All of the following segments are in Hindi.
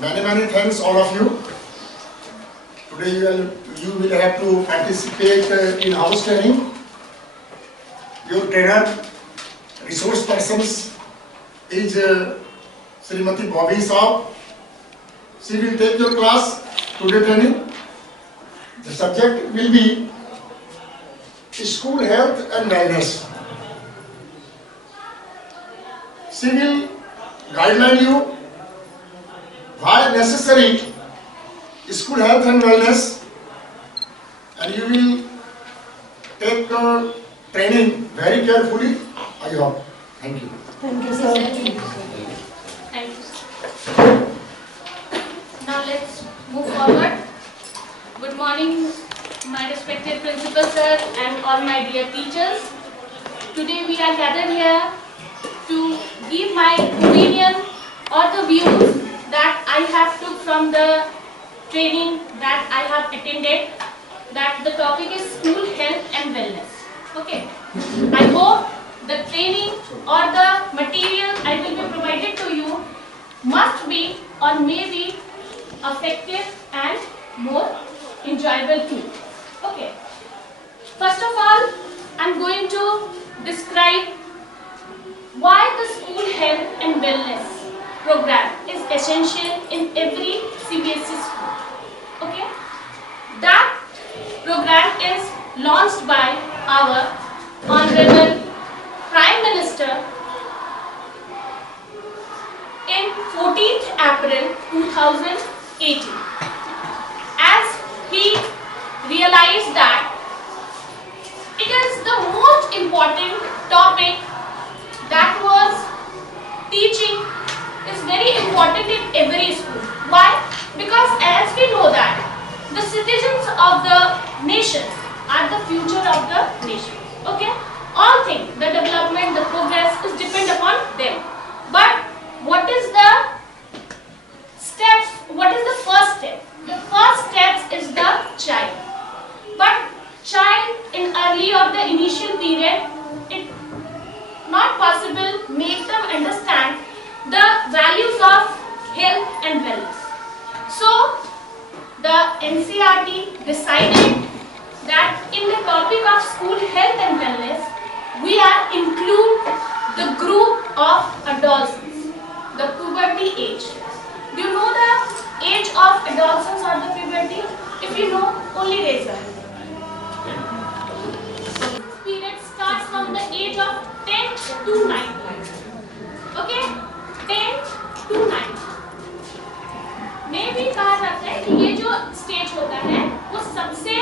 Many thanks all of you. Today you will have to participate in house training. Your trainer, resource persons is Srimati Bobby Saab. She will take your class today training. The subject will be school health and wellness. She will guideline you why necessary school health and wellness, and you will take training very carefully, I hope. Thank you. Thank you, sir. Thank you. Now let's move forward. Good morning, my respected principal sir and all my dear teachers. Today we are gathered here to give my opinion or the views that I have took from the training that I have attended, that the topic is school health and wellness. Okay. I hope the training or the material I will be provided to you must be or may be effective and more enjoyable too. Okay. First of all, I am going to describe why the school health and wellness program is essential in every CBSE school. Okay? That program is launched by our Honorable Prime Minister in 14th April 2018. As he realized that it is the most important topic that was teaching is very important in every school. Why? Because as we know that the citizens of the nation are the future of the nation. Okay? All things, the development, the progress is depend upon them. But what is the steps? What is the first step? The first step is the child. But child in early or the initial period, it not possible make them understand the values of health and wellness. So the NCERT decided that in the topic of school health and wellness, we are include the group of adolescents, the puberty age. Do you know the age of adolescents or the puberty? If you know, only raise your hand. Period starts from the age of 10 to 9. Okay? 10 to 9. में भी कहा जाता है कि ये जो स्टेज होता है वो सबसे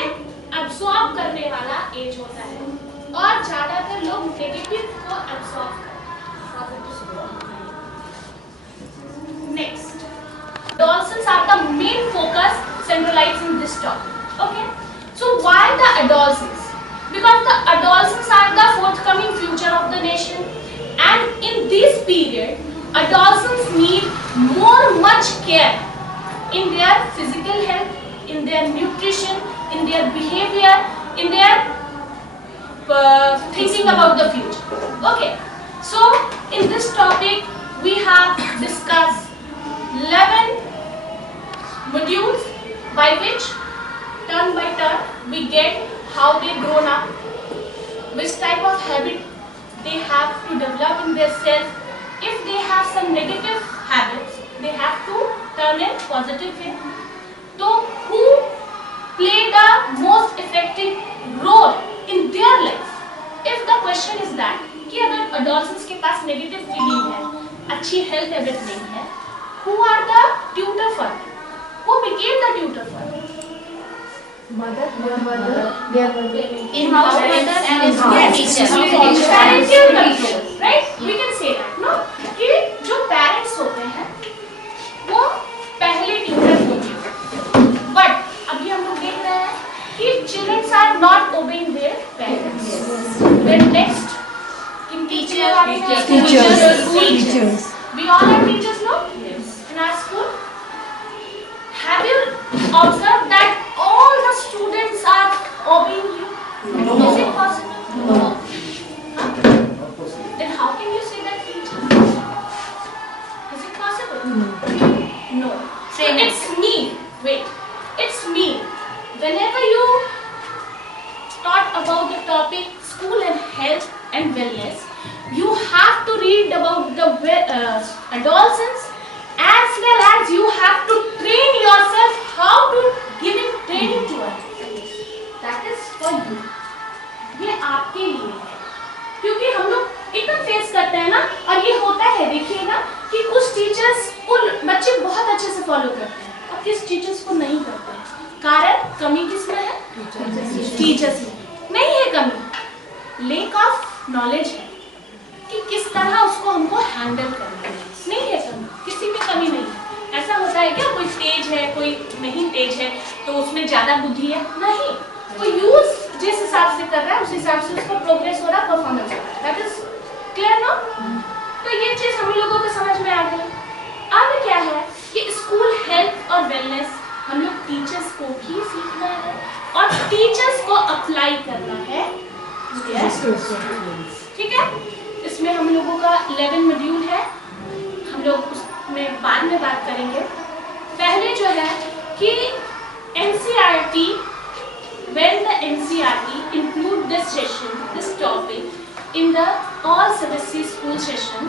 अब्सॉर्ब करने वाला एज होता है और ज्यादातर लोग नेगेटिव को अब्सॉर्ब करते हैं. Next, adolescents are the main focus centralized in this topic. Okay, so why the adolescents? Because the adolescents are the forthcoming future of the nation, and in this period, adolescents need much care in their physical health, in their nutrition, in their behavior, in their thinking about the future. Okay, so in this topic we have discussed 11 modules by which turn by turn we get how they grown up, which type of habit they have to develop in their self. If they have some negative habits, they have to turn in positive way. So who play the most effective role in their life? If the question is that कि अगर adolescents के पास negative feeling है, अच्छी health habit नहीं है, who are the tutor for them? Who became the tutor for them? Mother, In-house mother and in-house teacher. Parental control, right? We can say that, no? कि जो parents होते हैं, वो पहले tutor होते हैं. But अभी हम लोग देख रहे हैं कि children are not obeying their parents. Then next, in teachers. We all are teachers, no? Yes. In our school, have you observed that all the students are obeying you? No. Is it possible? No. Then how can you say that teacher? Is it possible? it's mean. Wait, it's mean. Whenever you talk about the topic school and health and wellness, you have to read about the adolescents as well as you have to train yourself how to giving training to others. That is for you. ये आपके लिए है, क्योंकि हम लोग एकदम फेस करते हैं ना, और ये होता है देखिएगा कि कुछ टीचर्स को बच्चे बहुत अच्छे से फॉलो करते हैं और किस टीचर्स को नहीं करते हैं। कारण कमी किसमें है? टीचर्स में नहीं है कमी, लेक ऑफ नॉलेज है कि किस तरह उसको हमको हैंडल करना है। नहीं है कमी, किसी में कमी नहीं है। ऐसा होता है क्या कोई तेज है कोई नहीं तेज है तो उसमें ज्यादा बुद्धि है? नहीं, वो यूज जिस हिसाब से कर रहा है उस हिसाब से उसका प्रोग्रेस हो रहा है, परफॉर्मेंस हो रहा है। That is clear no? तो ये चीज हम लोगों को समझ में आ गई। अब क्या है कि स्कूल हेल्थ और वेलनेस हम लोग टीचर्स को भी सीखना है और टीचर्स को अप्लाई करना है। ठीक है, इसमें हम लोगों का 11 मॉड्यूल है, हम लोग उसमें बाद में बात करेंगे। पहले जो है कि NCERT, when the NCERT include this session, this topic in the all CBSE school session,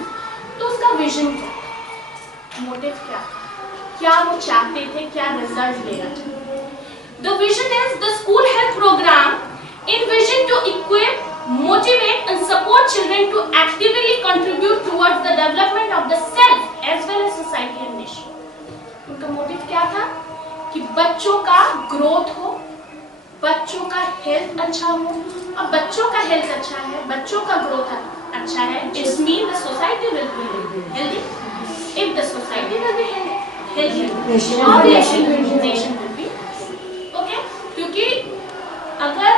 तो उसका विजन क्या, मोटिव क्या, क्या वो चाहते थे, क्या रिजल्ट लेना चाहते। The vision is the school health program envisioned to equip, motivate and support children to actively contribute towards the development of the self as well as society and nation. उनका मोटिव क्या था कि बच्चों का ग्रोथ हो, बच्चों का हेल्थ अच्छा हो, और बच्चों का हेल्थ अच्छा है, बच्चों का ग्रोथ अच्छा है, it's mean the society will be healthy. If the society will be healthy, nation will be okay. क्योंकि अगर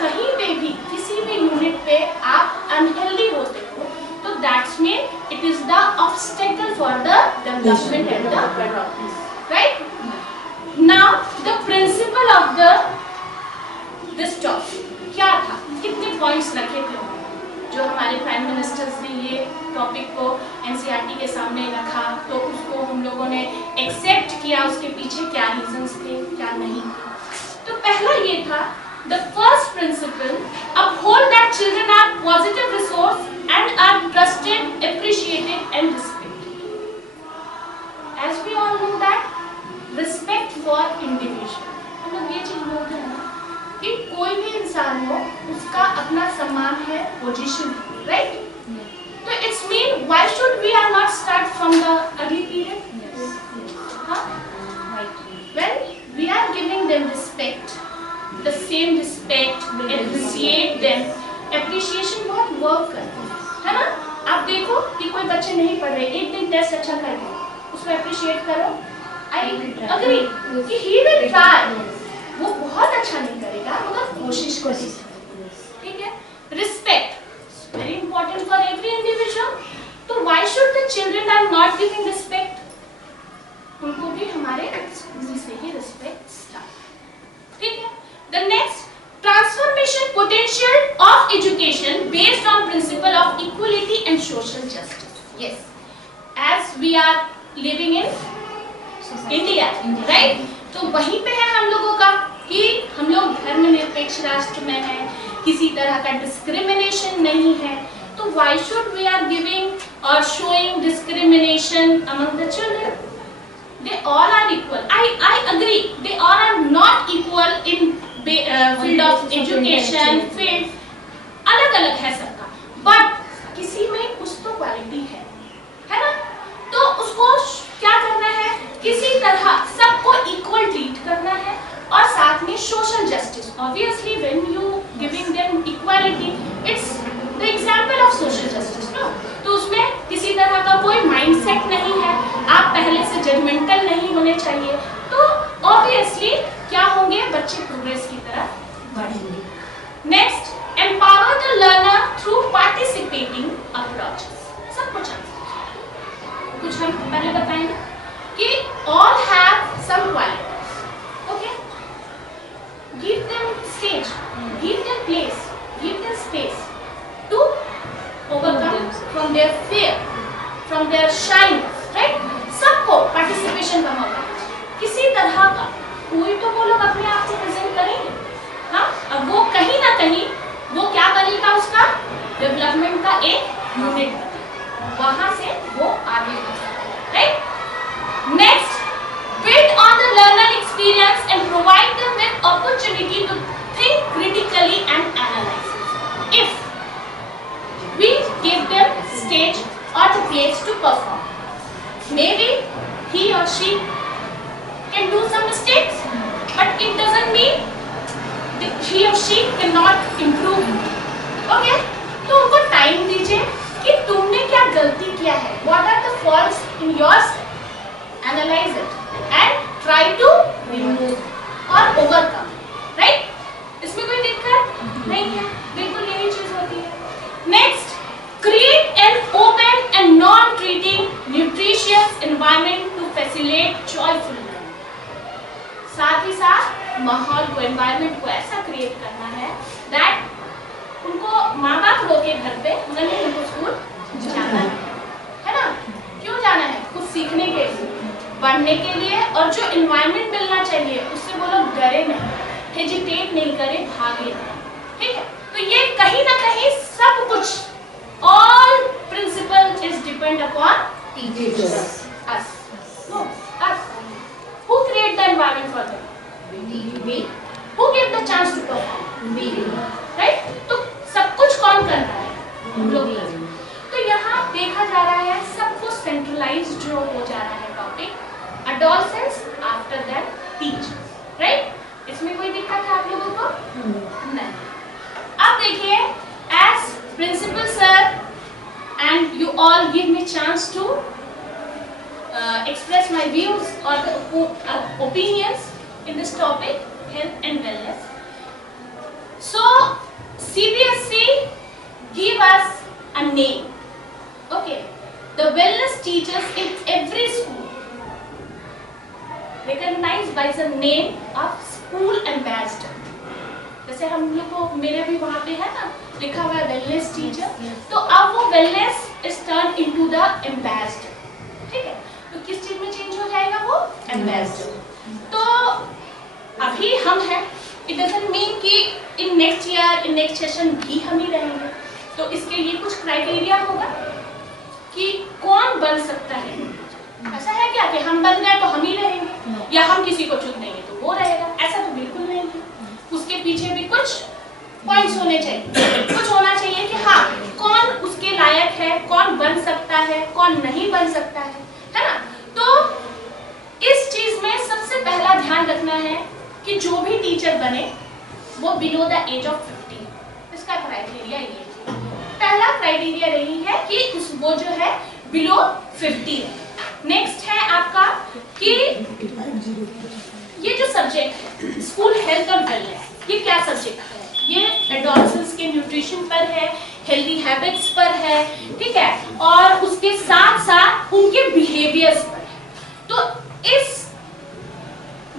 कहीं पे भी किसी भी यूनिट पे आप अनहेल्दी होते हो तो that's mean it is the obstacle for the development and the progress, right. Now the principle of the this topic क्या था, कितने पॉइंट्स रखे थे जो हमारे प्राइम मिनिस्टर्स ने ये टॉपिक को NCERT के सामने रखा, तो उसको हम लोगों ने एक्सेप्ट किया, उसके पीछे क्या रीजंस थे क्या नहीं। तो पहला ये था, the first principle, uphold that children are positive resource and are trusted, appreciated and respected. As we all know that respect for individual, हम लोग ये चीज बोलते हैं ना कि कोई भी इंसान हो उसका अपना सम्मान है, पोजीशन, राइट। तो it's mean why should we are not start from the early period, हाँ, when we are giving them respect, the same respect, appreciate them, appreciation बहुत वर्क करता है ना। आप देखो कि कोई बच्चे नहीं पढ़ रहे, एक दिन टेस्ट अच्छा कर गए, उसको अप्रिशिएट करो। आई अग्री कि ही विल ट्राई, वो बहुत अच्छा नहीं करेगा मगर कोशिश करेगा, ठीक है। Respect very important for every individual, तो why should the children are not giving respect, उनको भी हमारे स्कूल से ही रिस्पेक्ट स्टार्ट, ठीक है। The next, transformation potential of education based on principle of equality and social justice. Yes, as we are living in India, right? तो वहीं पे है हम लोगों का कि हम लोग धर्मनिरपेक्ष राष्ट्र में हैं, किसी तरह का डिस्क्रिमिनेशन नहीं है, तो why should we are giving or showing discrimination among the children? They all are equal. I agree. They all are not equal in field of education, field अलग अलग है सबका, बट किसी में कुछ तो क्वालिटी है ना। तो उसको क्या करना है, किसी तरह सबको इक्वल ट्रीट करना है, और साथ में social justice. Obviously when you giving them equality, it's the example of social justice, no. तो उसमें किसी तरह का कोई माइंडसेट नहीं है, आप पहले से जजमेंटल नहीं होने चाहिए, तो ऑब्वियसली क्या होंगे, बच्चे प्रोग्रेस की तरफ बढ़ेंगे। Next, empower the learner through participating approaches. सब कुछ हम पहले बताएंगे कि all have some qualities, okay. Give them stage, give them place, give them space to overcome from their fear, from their shyness, right. सबको पार्टिसिपेशन का मौका, तरह का कोई तो वो लोग अपने आप को प्रेजेंट करेंगे। हाँ, अब वो कहीं ना कहीं वो क्या बनेगा, उसका डेवलपमेंट का एक यूनिट, वहां से वो आगे बढ़ सकता है, right. Next, build on the learner experience and provide them with opportunity to think critically and analyze. If we give them stage or the place to perform, maybe he or she can do some mistakes, but it doesn't mean that he or she cannot improve. Okay? तो उनको टाइम दीजिए कि तुमने क्या गलती किया है, what are the faults in yours, analyze it and try to remove or overcome, right? इसमें कोई दिक्कत नहीं है, बिल्कुल यही चीज होती है। Next, create an open and non-treating, nutritious environment to facilitate joyful learning. साथ ही साथ माहौल को, environment को ऐसा create करना है that उनको माँ बाप रोके घर पे, मगर नहीं उनको स्कूल जाना है ना? क्यों जाना है? कुछ सीखने के लिए, पढ़ने के लिए, और जो एनवायरनमेंट मिलना चाहिए उससे वो लोग डरे नहीं, हेजिटेट नहीं करें, भागे नहीं, ठीक है? तो ये कहीं ना कहीं सब कुछ, all principle is depend upon teachers, us, no, us. Who create the environment for them? We. Who give the chance to perform? We. Right? तो सब कुछ कौन कर रहा है? हम लोग। तो यहाँ देखा जा रहा है सब कुछ सेंट्रलाइज्ड जो हो जा रहा है topic, adolescents after that teach, right? इसमें कोई दिक्कत है आप लोगों को? नहीं। अब देखिए, as principal sir and you all give me chance to express my views or the opinions in this topic, health and wellness. So CBSE give us a name, okay? The wellness teachers in every school recognized by the name of school ambassador. जैसे हम लोग को, मेरे भी वहाँ पे है ना लिखा हुआ है वेलनेस टीचर, तो अब वो wellness is turn into the ambassador, ठीक है? तो किस चीज में चेंज हो जाएगा वो? एम्बेसडर। तो अभी हम हैं, इट डजंट मीन कि in next year, in next session भी हम ही रहेंगे। तो इसके लिए कुछ क्राइटेरिया होगा कि कौन बन सकता है। ऐसा है क्या कि हम बन गए तो हम ही रहेंगे, या हम किसी को चुन देंगे तो वो रहेगा? ऐसा तो बिल्कुल नहीं है। उसके पीछे भी कुछ पॉइंट्स होने चाहिए, कुछ होना चाहिए कि हाँ कौन उसके लायक है, कौन बन सकता है, कौन नहीं बन सकता है ना? तो इस चीज में सबसे पहला ध्यान रखना है कि जो भी टीचर बने वो बिलो द एज ऑफ 50, इसका क्राइटेरिया ये है। पहला क्राइटेरिया रही है कि वो जो है बिलो 50 है। नेक्स्ट है आपका कि ये जो सब्जेक्ट है स्कूल हेल्थ और वेलनेस, ये क्या सब्जेक्ट है? ये एडोलसेंस के न्यूट्रिशन पर है, हेल्दी हैबिट्स पर है, ठीक है, और उसके साथ साथ उनके बिहेवियर्स पर है। तो इस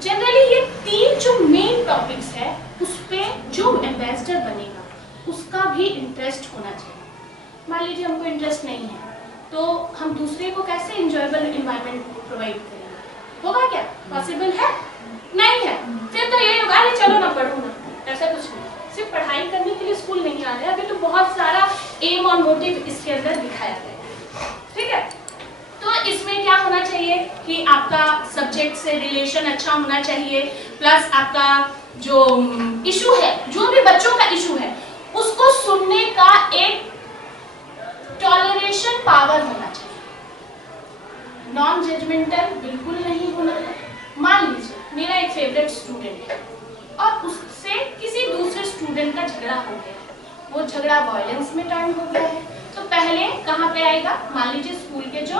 जनरली ये तीन जो मेन टॉपिक्स है उस पे जो एम्बेसडर बनेगा उसका भी इंटरेस्ट होना चाहिए। मान लीजिए हमको इंटरेस्ट नहीं है तो हम दूसरे को कैसे इंजॉयबल एनवायरनमेंट प्रोवाइड करेंगे? होगा क्या? पॉसिबल है? नहीं है। फिर तो यही होगा, अरे चलो ना पढ़ो ना, ऐसा कुछ नहीं। सिर्फ पढ़ाई करने के लिए स्कूल नहीं आ रहे, अभी तो बहुत सारा एम और मोटिव इसके अंदर दिखाया गया है, ठीक है? तो इसमें क्या होना चाहिए कि आपका सब्जेक्ट से रिलेशन अच्छा होना चाहिए, प्लस आपका जो इशू है, जो भी बच्चों का इशू है उसको सुनने का एक टॉलरेशन पावर होना चाहिए। नॉन जजमेंटल बिल्कुल नहीं होना है। मान लीजिए मेरा एक फेवरेट स्टूडेंट है और उससे किसी दूसरे स्टूडेंट का झगड़ा हो गया है, वो झगड़ा वायलेंस में टर्न हो गया है, तो पहले कहाँ पे आएगा? मान लीजिए स्कूल के जो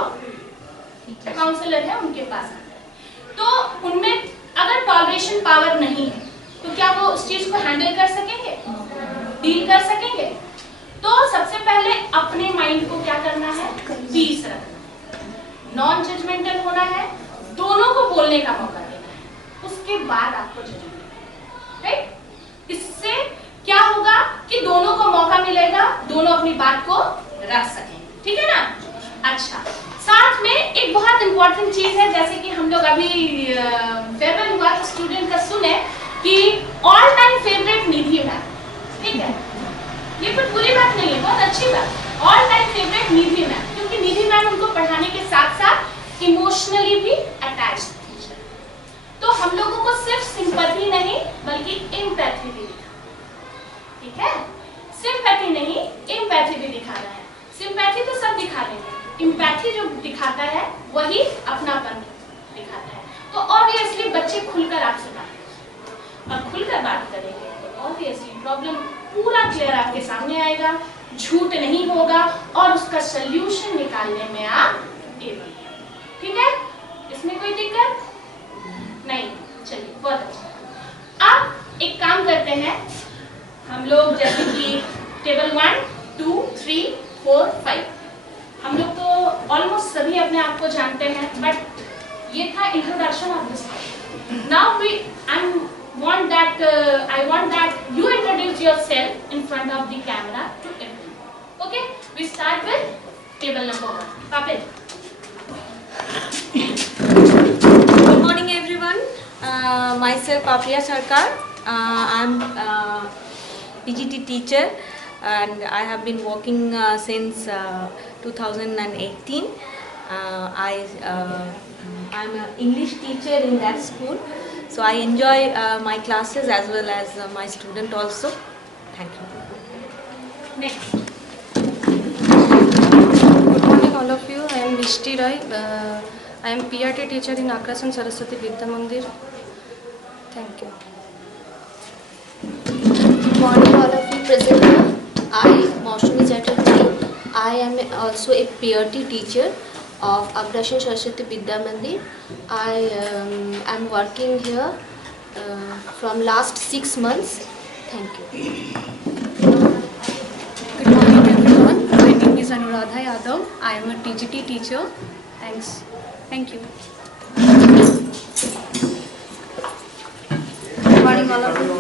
काउंसलर है उनके पास आता है। तो उनमें अगर टॉलरेशन पावर नहीं है तो क्या वो उस चीज को हैंडल कर सकेंगे, डील कर सकेंगे? तो सबसे पहले अपने माइंड को क्या करना है? पीस रखना, नॉन जजमेंटल होना है, दोनों को बोलने का मौका देना है, उसके बाद आपको जजमेंट, राइट? इससे क्या होगा कि दोनों को मौका मिलेगा, दोनों अपनी बात को रख सकेंगे, ठीक है ना? अच्छा, साथ में एक बहुत इंपॉर्टेंट चीज है, जैसे कि हम लोग अभी फेयरवेल हुआ तो स्टूडेंट का सुने कि ऑल टाइम फेवरेट निधि मैम, ठीक है, ये कोई बुरी बात नहीं है, बहुत अच्छी बात। ऑल टाइम फेवरेट निधि मैम, क्योंकि निधि मैम उनको पढ़ाने के साथ साथ इमोशनली भी अटैच थी। तो हम लोगों को सिर्फ सिंपैथी नहीं बल्कि एम्पैथी भी दिखाना, ठीक है, सिंपैथी नहीं एम्पैथी भी दिखाना है। सिंपैथी तो सब दिखा देंगे, एम्पैथी जो दिखाता है वही अपनापन दिखाता है। तो ऑब्वियसली बच्चे खुलकर आपसे बात करेंगे, और खुलकर बात करेंगे तो ऑब्वियसली प्रॉब्लम पूरा क्लियर आपके सामने आएगा, झूठ नहीं होगा और उसका सल्यूशन निकालने में आप एबल, ठीक है, इसमें कोई दिक्कत नहीं। चलिए बहुत अच्छा। अब एक काम करते हैं हम लोग, जैसे कि टेबल 1, 2, 3, 4, 5 हम लोग तो ऑलमोस्ट सभी अपने आप को जानते हैं, बट ये था introduction of this. Now I want that you introduce yourself in front of the camera to everyone. Okay, we start with table number 1. Kapil. Good morning, everyone. Myself, Papriya Sarkar. I'm PGT teacher, and I have been working since 2018. I'm an English teacher in that school, so I enjoy my classes as well as my student also. Thank you. Next. Good morning all of you. I am Mishti Rai. I am PRT teacher in Akrasan Saraswati Vidya Mandir. Thank you. Good morning all of you present here. I, Maushami Chatterjee, I am also a PRT teacher of Akrasan Saraswati Vidya Mandir. I am working here from last 6 months. Thank you. Good morning everyone. My name is Anuradha Yadav. I am a TGT teacher. Thanks. Thank you. Good morning all of you.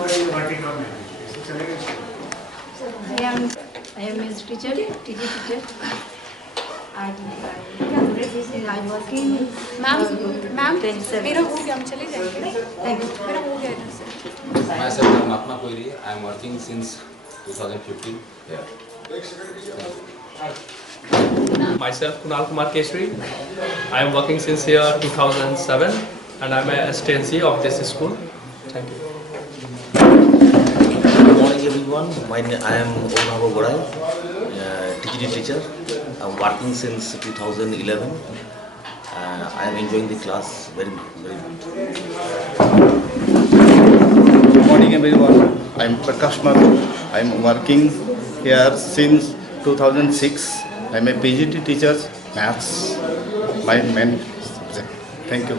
I am Ms. teacher, TG teacher. I'm working. Ma'am 27. मेरा हो गया, हम चले जाएंगे। Thank you. मेरा हो गया इधर से। Myself, Paramatma Koiri. I am working since 2015 here. Myself, Kunal Kumar Keshri. I am working since year 2007 and I am a STNC of this school. Thank you. Good morning everyone. I am Onabo Gorai, TGT teacher. I am working since 2011. I am enjoying the class very good. Good morning everyone. I am Prakash Mathur. I am working here since 2006. I am a PGT teacher, maths, my main subject. Thank you.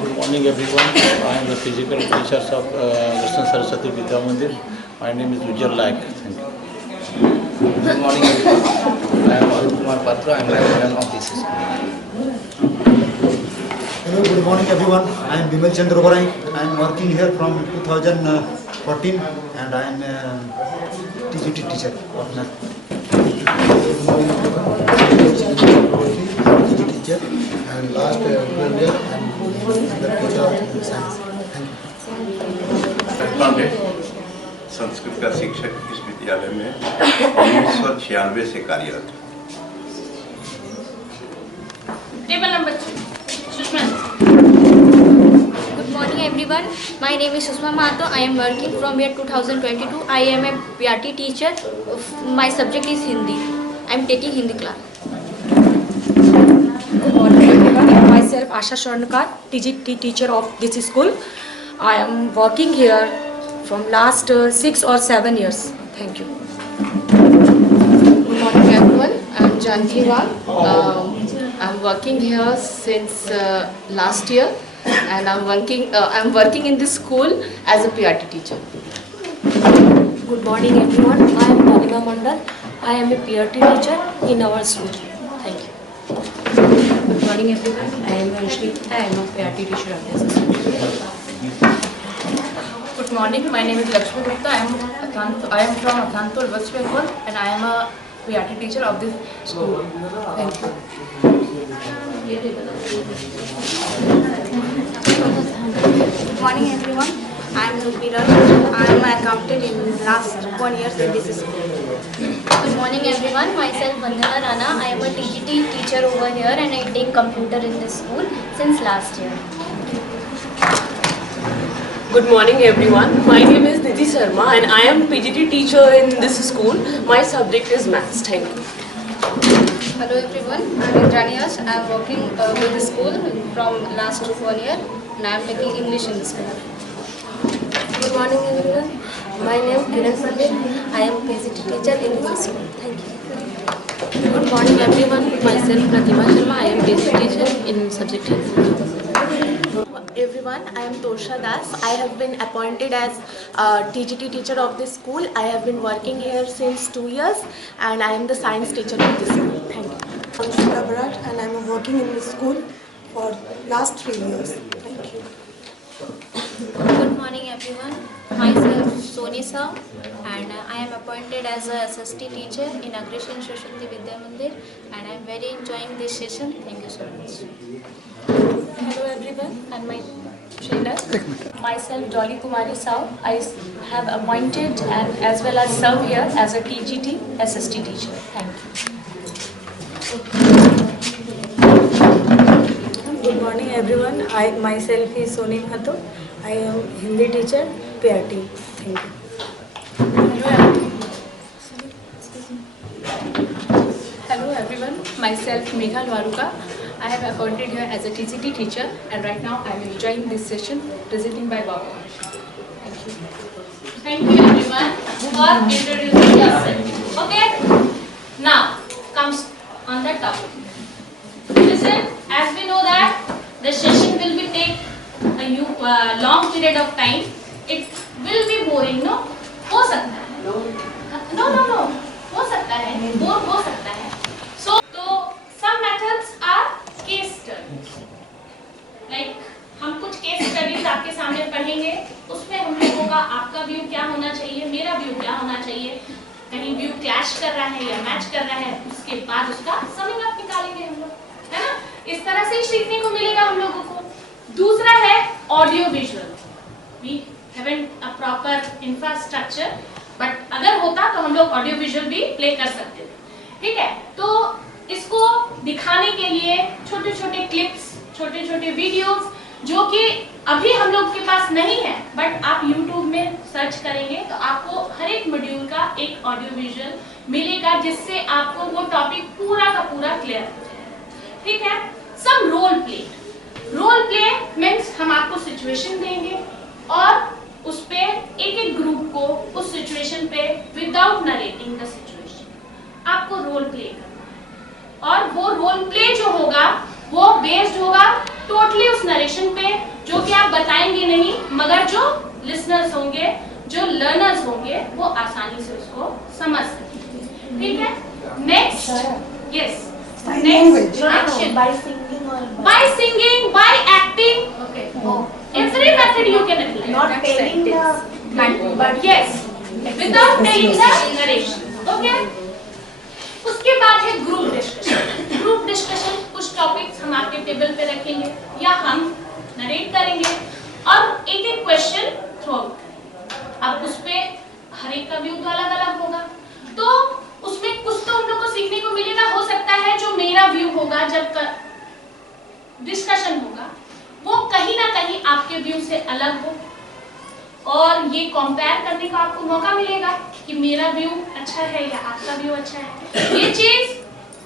Good morning everyone. I am the physical teacher of Akrasan Saraswati Vidya Mandir. My name is Ujjwal Naik. Thank you. Good morning everyone. I am Arun Kumar Patra. I am librarian of this school. Hello, good morning everyone. I am Bimal Chandra Gorai. I am working here from 2014 and I am a TGT teacher. TGT teacher and last 12 years I am the teacher of science. Thank you. Sanskrit का शिक्षक इस विद्यालय में 1996 से कार्यरत हूँ। Table number 3. Sushma. Good morning everyone. My name is Sushma Mahato. I am working from year 2022. I am a PRT teacher. My subject is Hindi. I am taking Hindi class. Good morning everyone. Myself Asha Swarnakar, TGT teacher of this school. I am working here from last 6 or 7 years. Thank you. Good morning everyone. I am Janki Ram. I am working here since last year and I am working in this school as a PRT teacher. Good morning everyone. I am Nalima Mandal. I am a PRT teacher in our school. Thank you. Good morning everyone. I am Rashmi. I am a PRT teacher of this school. Good morning. My name is Lakshmi Gupta. I am from Athantol, West Bengal and I am a PRT teacher of this school. Thank you. Good morning everyone. I am Nupira. I am an accountant in last 1 year in this school. Good morning everyone, myself Vandana Rana. I am a TGT teacher over here and I take computer in this school since last year. Good morning everyone. My name is Nidhi Sharma and I am PGT teacher in this school. My subject is maths. Thank you. Hello everyone, I am Indrani Yash. I am working with the school from last 1 year and I am taking English in the school. Good morning everyone. My name is Kiran Pandit. I am PGT teacher in this school. Thank you. Good morning everyone. Myself Pratima Sharma. I am PGT teacher in subject Hindi. Everyone, I am Tosha Das. I have been appointed as TGT teacher of this school. I have been working here since 2 years and I am the science teacher of this school. Thank you. I'm Sita Barat and I'm working in this school for last 3 years. Thank you. Good morning everyone, myself Soni Saw and I am appointed as a SST teacher in Agression Saraswati Vidya Mandir and I am very enjoying this session. Thank you so much. Hello everyone, and myself Dolly Kumari Sao. I have appointed and as well as serve here as a TGT SST teacher. Thank you. Good morning everyone. Myself is Soni Mahato. I am Hindi teacher, PRT. Thank you. Hello everyone, myself Megha Lwaruka. I have appointed here as a TGT teacher and right now I am enjoying this session presenting by Baba. Thank you. Thank you everyone for introducing yourself. Okay, now comes on the topic. Listen, as we know that the session will be take a long period of time. It will be boring, no? हो सकता है. No. हो सकता है. Bore हो सकता है. So some methods are case studies. Like हम कुछ केस स्टडीज आपके सामने पढ़ेंगे, उसमें हम लोगों का आपका व्यू क्या होना चाहिए, मेरा व्यू क्या होना चाहिए, कहीं व्यू क्लैश कर रहा है या मैच कर रहा है, उसके बाद उसका समिंग अप निकालेंगे हम लोग, है ना? इस तरह से ही सीखने को मिलेगा हम लोगों को. दूसरा है audio visual. We haven't a proper infrastructure, but अगर होता तो हम लोग ऑडियो विजुअल भी प्ले कर सकते थे. ठीक है, तो इसको दिखाने के लिए छोटे छोटे क्लिप्स, छोटे छोटे वीडियोस जो कि अभी हम लोग के पास नहीं है, बट आप YouTube में सर्च करेंगे तो आपको हर एक मॉड्यूल का एक ऑडियो विजुअल मिलेगा जिससे आपको वो टॉपिक पूरा का पूरा क्लियर हो जाएगा. ठीक है, some role play. Role play means हम आपको सिचुएशन देंगे और उस पे एक एक ग्रुप को उस सिचुएशन पे विदाउट नरेटिंग द सिचुएशन आपको रोल प्ले करना, और वो रोल प्ले जो होगा वो बेस्ड होगा टोटली उस नरेशन पे, जो कि आप बताएंगे नहीं, मगर जो लिसनर्स होंगे, जो लर्नर्स होंगे, वो आसानी से उसको समझ सकेंगे. ठीक है, next, yes, next action by singing, by acting. Okay. Every method you can apply. Not telling the but yes, without telling the narration. Okay. उसके बाद है ग्रुप डिस्कशन. ग्रुप डिस्कशन कुछ टॉपिक्स हम आपके टेबल पे रखेंगे या हम नरेट करेंगे और एक एक क्वेश्चन थ्रो आउट करेंगे. अब उस पे हर एक का व्यू तो अलग अलग होगा, तो उसमें कुछ तो हम लोग को सीखने को मिलेगा. हो सकता है जो मेरा व्यू होगा जब डिस्कशन होगा वो कहीं ना कहीं आपके व्यू से अलग हो, और ये कंपेयर करने का आपको मौका मिलेगा कि मेरा व्यू अच्छा है या आपका व्यू अच्छा है. ये चीज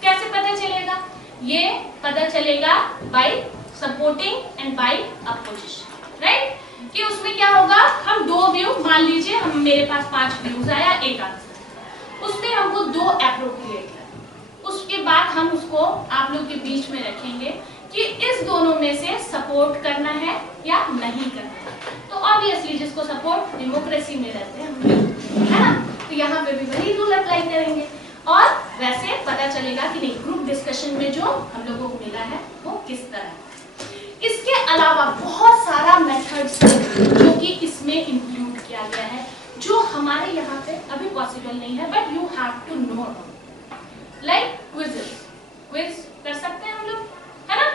कैसे पता चलेगा? ये पता चलेगा by supporting and by opposition, right? कि उसमें क्या होगा, हम दो व्यू, मान लीजिए हम मेरे पास 5 व्यूज आया, एक आंसर, उसमें हमको 2 एप्रोप्रिएट लगे. उसके बाद हम उसको आप लोग के बीच में रखेंगे कि इस दोनों में से सपोर्ट करना है या नहीं करना है. तो ऑब्वियसली जिसको सपोर्ट, डेमोक्रेसी में रहते हैं, है ना, तो यहाँ पे भी वही रूल अप्लाई करेंगे और वैसे पता चलेगा कि नहीं ग्रुप डिस्कशन में जो हम लोगों को मिला है वो किस तरह है. इसके अलावा बहुत सारा मेथड्स जो कि इसमें इंक्लूड किया गया है, जो हमारे यहाँ पे अभी पॉसिबल नहीं है, but you have to know. Like quizzes, quiz कर सकते हैं हम लोग, है ना?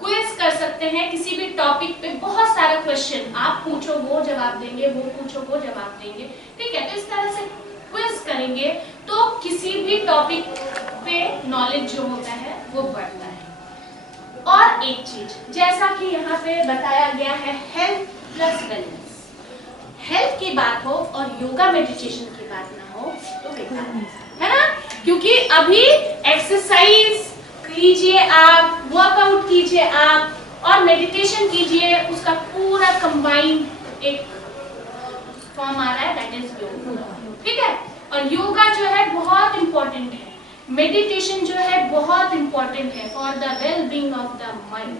क्विज कर सकते हैं किसी भी टॉपिक पे, बहुत सारा क्वेश्चन आप पूछो वो जवाब देंगे, वो पूछो वो जवाब देंगे, ठीक है? तो इस तरह से क्विज करेंगे तो किसी भी टॉपिक पे नॉलेज जो होता है वो बढ़ता है। और एक चीज, जैसा कि यहाँ पे बताया गया है, हेल्थ प्लस वेलनेस, हेल्थ की बात हो और योगा मेडिटेशन की बात ना हो तो बेकार है ना? क्योंकि अभी एक्सरसाइज कीजिए आप, वर्कआउट कीजिए आप और मेडिटेशन कीजिए, उसका पूरा कंबाइंड एक फॉर्म आ रहा है, दैट इज योगा, ठीक है? और योगा जो है बहुत इंपॉर्टेंट है, मेडिटेशन जो है बहुत इंपॉर्टेंट है for the well being of the mind,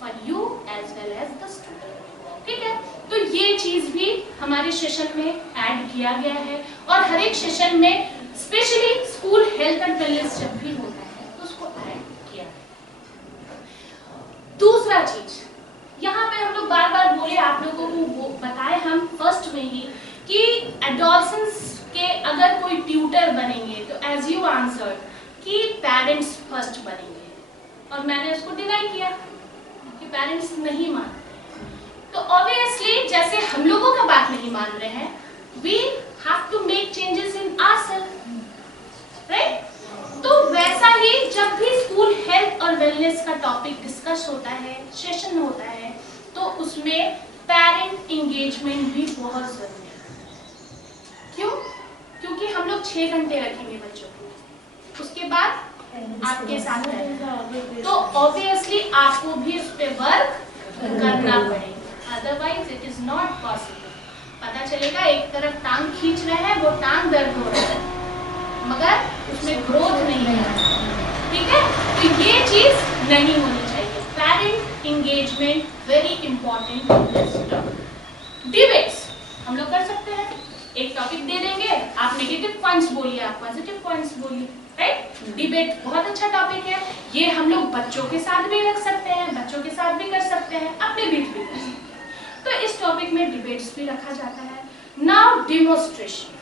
for you as well as the student, ठीक है? तो ये चीज भी हमारे सेशन में ऐड किया गया है और हर एक सेशन में specially school health and wellness जब भी होता है तो उसको ऐड किया है। दूसरा चीज, यहाँ पे हम लोग बार बार बोले, आप लोगों को बताए हम फर्स्ट में ही कि एडोलसेंस के अगर कोई ट्यूटर बनेंगे तो एज यू आंसर कि पेरेंट्स फर्स्ट बनेंगे, और मैंने उसको डिनाई किया कि पेरेंट्स नहीं मानते। तो ऑब्वियसली जैसे हम लोगों का बात नहीं मान रहे हैं, we have to make changes in ourself, right? तो वैसा ही जब भी स्कूल हेल्थ और वेलनेस का टॉपिक डिस्कस होता है, सेशन होता है, तो उसमें पेरेंट एंगेजमेंट भी बहुत जरूरी है। क्यों? क्योंकि हम लोग 6 घंटे रखेंगे बच्चों को, उसके बाद आपके साथ रहेंगे, तो ऑब्वियसली आपको भी उस पर वर्क करना पड़ेगा, otherwise it is not possible. पता चलेगा एक तरफ टांग खींच रहे हैं, वो टांग दर्द हो रहा है, मगर उसमें ग्रोथ नहीं है, ठीक है? तो ये चीज नहीं होनी चाहिए। Parent engagement very important in this topic. Debates हम लोग कर सकते हैं, एक टॉपिक दे देंगे, आप नेगेटिव पॉइंट्स बोलिए, आप पॉजिटिव पॉइंट्स बोलिए, राइट? डिबेट बहुत अच्छा टॉपिक है, ये हम लोग बच्चों के साथ भी रख सकते हैं, बच्चों के साथ भी कर सकते हैं, अपने बीच भी कर सकते हैं। तो इस टॉपिक में डिबेट्स भी रखा जाता है। नाउ डेमोन्स्ट्रेशन,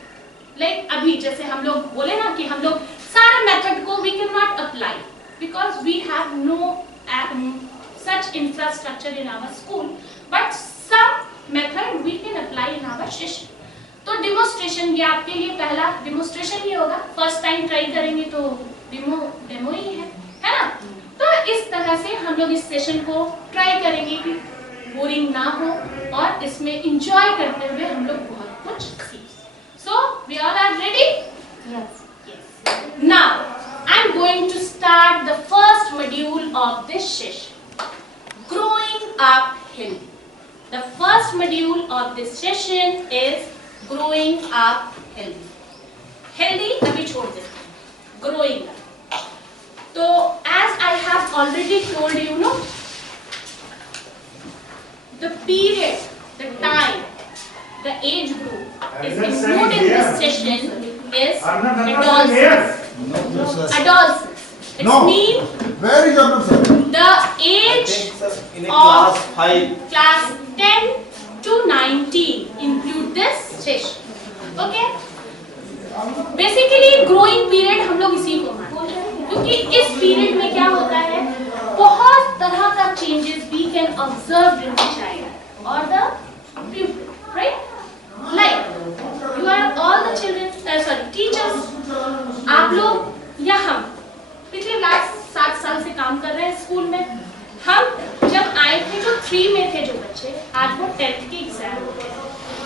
लाइक अभी जैसे हम लोग बोले ना कि हम लोग सारे मेथड को we can not apply because we have no such infrastructure in our school, but some method we can apply in our session. तो डेमोन्स्ट्रेशन, ये आपके लिए पहला डेमोन्स्ट्रेशन ही होगा, फर्स्ट टाइम ट्राई करेंगे तो डेमो ही है ना? तो इस तरह से हम लोग इस सेशन को ट्राई करेंगे कि बोरिंग ना हो और इसमें एंजॉय करते हुए हम लोग बहुत कुछ सीखें। So we all are ready? Yes. Now I am going to start the first module of this session, growing up healthy. The first module of this session is growing up healthy. Healthy अभी छोड़ देते हैं, growing up. तो as I have already told you, no, the period, the time, the age group is included in this session is adolescence. Adolescence. It means Where is your sir? the age of class 10 to 19 include this session. Okay? Basically growing period हम लोग इसी को मानते हैं, क्योंकि इस पीरियड में क्या होता है, बहुत तरह का changes we can observe in the child or the pupil, right? Like you are all the children, teachers, आप लोग या हम पिछले लास्ट 7 साल से काम कर रहे हैं स्कूल में। हम जब आए थे तो 3 में थे जो बच्चे, आज वो 10th के एग्जाम हो गए,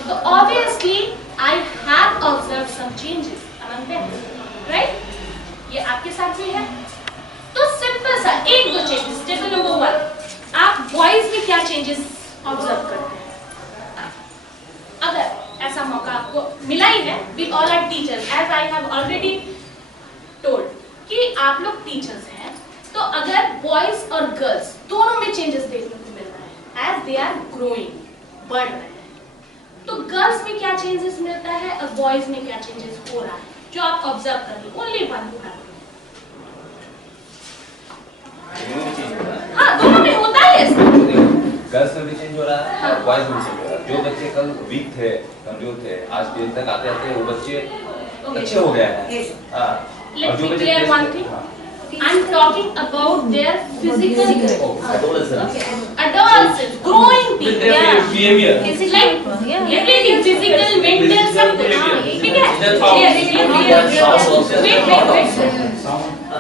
तो obviously I have observe some changes among them, right? ये आपके साथ भी है। तो सिंपल सा 1-2 चेंजेस। टेबल नंबर 1, आप बॉयज में क्या चेंजेस ऑब्जर्व करते हैं? अगर ऐसा मौका आपको मिला ही है, we all are teachers, as I have already told कि आप लोग टीचर्स हैं, तो अगर बॉयज और गर्ल्स दोनों में चेंजेस देखने को मिल रहा है, एज दे आर ग्रोइंग, बढ़ रहे हैं, तो गर्ल्स में क्या चेंजेस मिलता है और बॉयज में क्या चेंजेस हो रहा है, जो आप ऑब्जर्व कर रहे हो, ओनली वन यू हैव। हाँ, दोनों में होता है ऐसा। गर्ल्स में भी चेंज हो रहा है, बॉयज में भी चेंज हो रहा है। जो बच्चे कल वीक थे, कमजोर थे, आज दिन तक आते आते वो बच्चे अच्छे हो गए हैं। let me clear one thing. I'm talking about their physical adolescence, growing people. Yeah. Behavior. It's like everything, physical, mental, something. ठीक है? Yes. Wait.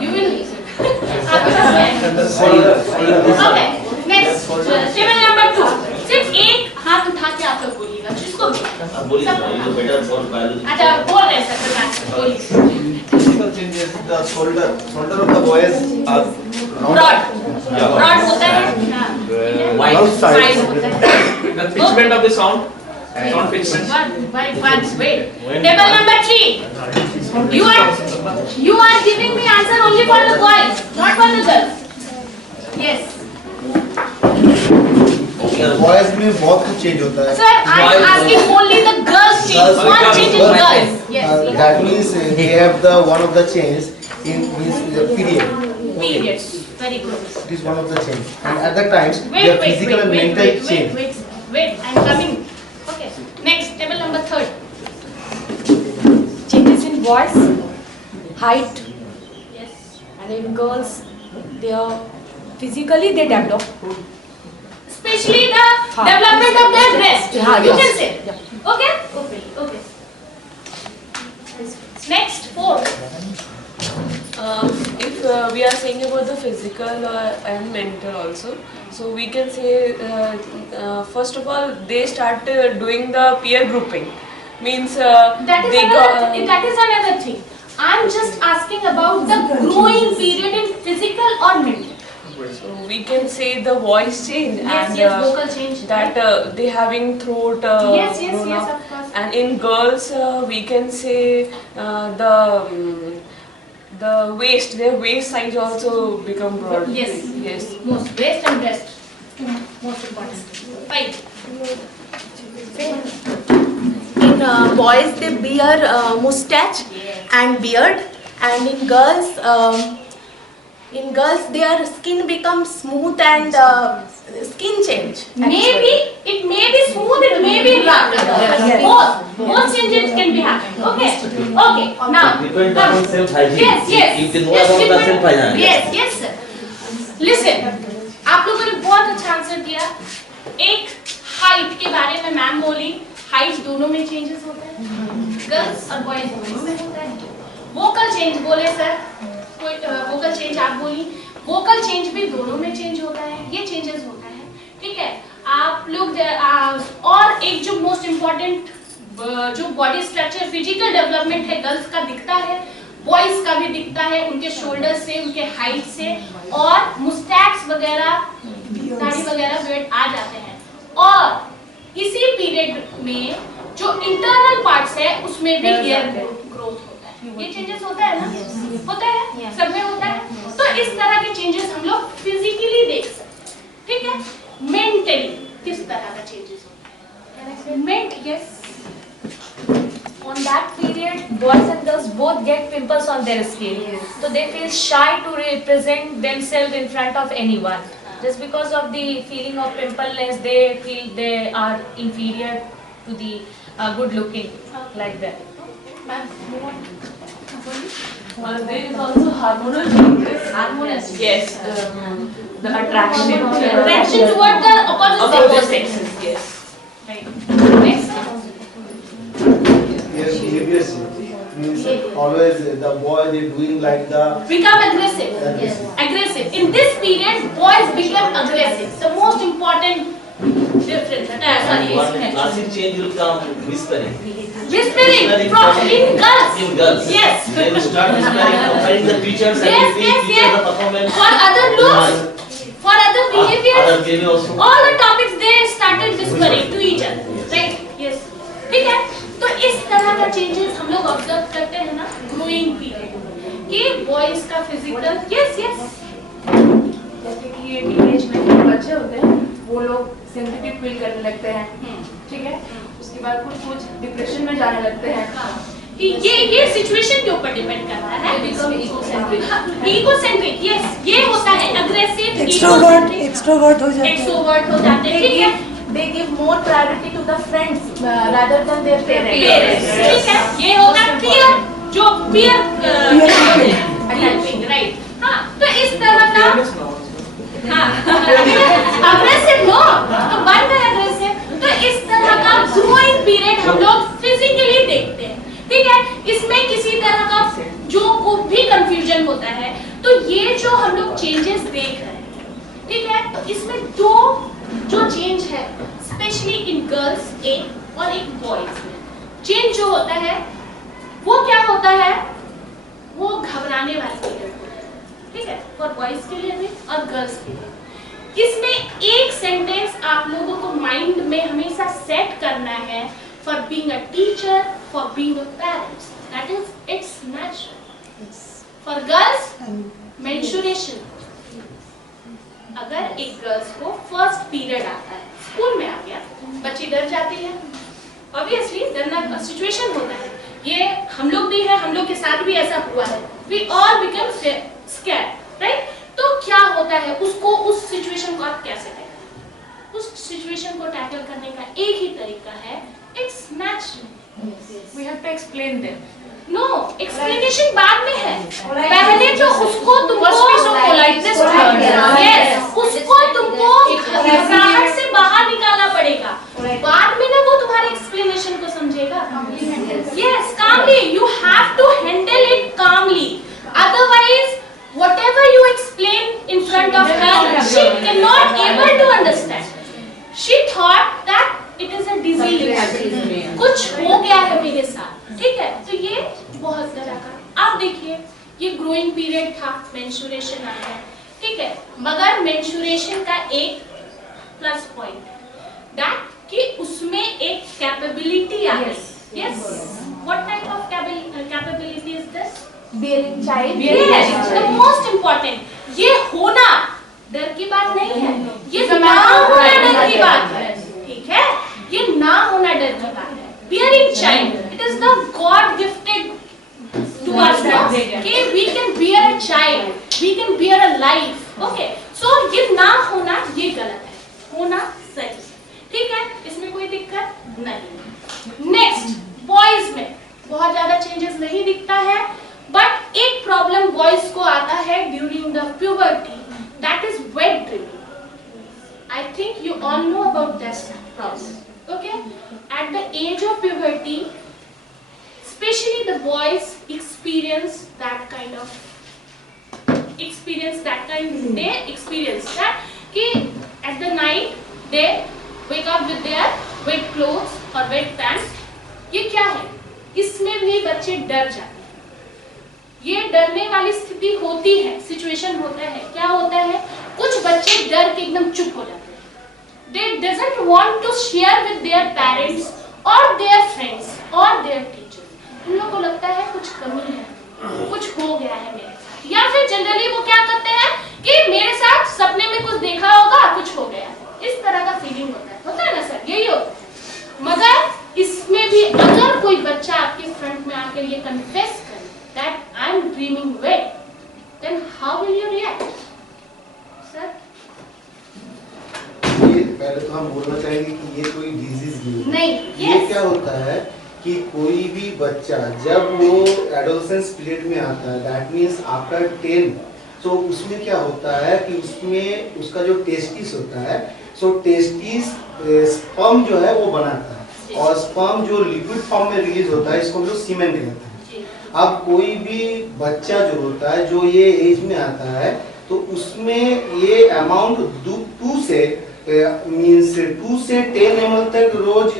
You will. Okay. Next. Table number 2. सिर्फ एक हाथ उठा के आप लोग बोलिएगा. जिसको भी. अच्छा बोल रहे हैं सर. बोलिए. Physical changes, the shoulder of the boys are Broad होता है. Wide side. The pitchment of the sound pitchment. Wait. Table number 3. You are giving me answer only for the boys, not for the girls. Yes. Boys में बहुत कुछ change होता है. Sir, I am asking only the girls change. One change in girls. Yes. That means they have the one of the change in the period. Periods. Very good. It is one of the change. And at the times, Wait, their physical and mental change. Wait. I'm coming. Okay. Next, table number 3. Changes in voice, height, Yes. and in girls, they are physically they develop. Especially the development of their breast. Yeah, You yes. can say. Okay. Next, 4. If we are saying about the physical and mental also, so we can say first of all they start doing the peer grouping, means That is another thing. I'm just asking about the growing period in physical or mental. So we can say the voice change and vocal change. that they having throat Yes, grown up. of course. And in girls we can say the waist, their waist size also become broad. Yes. Most waist and breast. Most important. 5. In boys, they bear mustache and beard, and in girls, their skin becomes smooth and skin change. Maybe it may be smooth, it may be rough. Both changes can be happening. Okay. Now, yes, sir. Listen, आप लोगों ने बहुत अच्छा आंसर दिया. एक हाइट के बारे में मैम बोली. हाइट दोनों में चेंजेस होते हैं. गर्ल्स और बॉयज दोनों में होता है. वोकल चेंज बोले सर. वोकल चेंज आप बोली. वोकल चेंज भी दोनों में चेंज होता है. ये चेंजेस होता है. ठीक है. आप लोग और एक जो मोस्ट इम्पोर्टेंट जो बॉडी स्ट्रक्चर फिजिकल डेवलपमेंट है गर्ल्स का दिखता है, बॉयज का भी दिखता है. उनके शोल्डर से, उनके हाइट से और मुस्टैक्स वगैरह, दाढ़ी वगैरह वेट आ जाते हैं. और इसी पीरियड में जो इंटरनल पार्ट्स है उसमें भी हेयर ग्रोथ होता है. ये चेंजेस होता है ना? होता है. सब में होता है. तो इस तरह के चेंजेस हम लोग फिजिकली देख सकते हैं. ठीक है. मेंटली किस तरह का चेंजेस होता है? Yes. On that period, boys and girls both get pimples on their skin. So they feel shy to represent themselves in front of anyone. Just because of the feeling of pimpleness, they feel they are inferior to the good looking, like that. There is also hormonal changes. Yes. The attraction toward the opposite sex. Yes. Right. Next. Yes, behavior means always the boy they doing like the Become aggressive. Yes. Aggressive. In this period, boys become aggressive. The most important difference. Classic change will come whispering. Whispering from in girls. In girls. Yes. They will start whispering, comparing the teachers and the performance. For other looks, for other behaviors, Other behavior also. all the topics they started whispering to each other. Right? Yes. ठीक है. तो इस तरह का चेंजेस हम लोग ऑब्जर्व करते हैं ना ग्रोइंग पीरियड कि बॉयज का फिजिकल. यस. जैसे कि ये टीनेज में जो बच्चे होते हैं वो लोग सेंसिटिव फील करने लगते हैं. ठीक है. उसके बाद कुछ डिप्रेशन में जाने लगते हैं. ये सिचुएशन के ऊपर डिपेंड करता है. इगोसेंट्रिक. यस. ये होता है अग्रेसिव, एक्सट्रोवर्ट हो जाते हैं. ठीक है. They give more priority to the friends rather than their parents. ठीक है. ये होगा क्लियर. जो peer helping, right? हाँ, तो इस तरह का aggressive no, तो बन गए aggressive, तो इस तरह का growing period हम लोग physically देखते हैं, ठीक है? इसमें किसी तरह का जो को भी confusion होता है, तो ये जो हम लोग changes देख रहे हैं, ठीक है? तो इसमें दो जो change है, especially in girls एक और एक boys में, change जो होता है, वो क्या होता है? वो घबराने वाली पीरियड होता है, ठीक है? फॉर बॉयज के लिए भी और गर्ल्स के लिए। इसमें एक सेंटेंस आप लोगों को माइंड में हमेशा सेट करना है for being a teacher, for being a parents, that is it's natural. For girls menstruation, अगर एक गर्ल्स को फर्स्ट पीरियड आता है, स्कूल में आ गया, बच्ची डर जाती है, ऑब्वियसली डरना का सिचुएशन होता है, ये हम लोग भी है, हम लोग के साथ भी ऐसा हुआ है, we all become scared, right? तो क्या होता है, उसको उस सिचुएशन को आप कैसे टैकल? उस सिचुएशन को टैकल करने का एक ही तरीका है, it's natural, we have to explain them. No, explanation बाद में है, पहले तो उसको तुमको उसको तुमको घबराहट से बाहर निकालना पड़ेगा, बाद में ना वो तुम्हारे एक्सप्लेनेशन को समझेगा। Yes, calmly, you have to handle it calmly, otherwise whatever you explain in front of her, she cannot able to understand. She thought that it is a disease, कुछ हो गया है मेरे साथ, ठीक है? तो ये बहुत तरह का, आप देखिए ये ग्रोइंग पीरियड था, मेंस्ट्रुएशन आ गया, ठीक है? मगर मेंस्ट्रुएशन का एक प्लस पॉइंट दैट कि उसमें एक कैपेबिलिटी आ गई। Yes. What type of capability is this? Bearing child. Yes. The most important. ये होना डर की बात नहीं है, ये ना होना डर की बात है, ठीक है? ये ना होना डर की बात है। Bearing child, it is the God gifted to us now. कि we can bear a child, we can bear a life. Okay. So ये ना होना ये गलत है, होना सही, ठीक है? इसमें कोई दिक्कत नहीं। नेक्स्ट, बॉयज में बहुत ज्यादा चेंजेस नहीं दिखता है, बट एक प्रॉब्लम बॉयज को आता है during the puberty, that is wet dreaming. I think you all know about this problem, okay? At the age of puberty, especially the boys experience that kind they experience that कि at the night they wake up with their wet clothes or wet pants। ये क्या है? इसमें भी बच्चे डर जाते हैं, ये डरने वाली स्थिति होती है, सिचुएशन होता है। क्या होता है? कुछ बच्चे डर के एकदम चुप हो जाते हैं, they doesn't want to share with their parents or their friends or their teachers। उन लोगों को लगता है कुछ कमी है, कुछ हो गया है मेरे साथ, या फिर जनरली वो क्या करते हैं कि मेरे साथ सपने में कुछ देखा होगा, कुछ हो गया, इस तरह का फीलिंग होता है ना सर? यही होता है। मगर इसमें भी अगर कोई बच्चा आपके फ्रंट में आकर ये कन्फेस करे that I am dreaming wait, then how will you react sir? ये पहले तो हम बोलना चाहेंगे कि ये कोई डिजीज नहीं। ये क्या होता है कि कोई भी बच्चा जब वो एडोलेसेंस पीरियड में आता है, दैट मीन्स आफ्टर 10, तो उसमें क्या होता है कि उसमें उसका जो टेस्टिस होता है, सो टेस्टिस स्पर्म जो है वो बनाता है, और स्पर्म जो लिक्विड फॉर्म में रिलीज होता है, इसको हम लोग सीमेन कहते हैं। अब कोई भी बच्चा जो होता है जो ये एज में आता है, तो उसमें ये अमाउंट 2 से मीन्स 2 से 10 ml तक रोज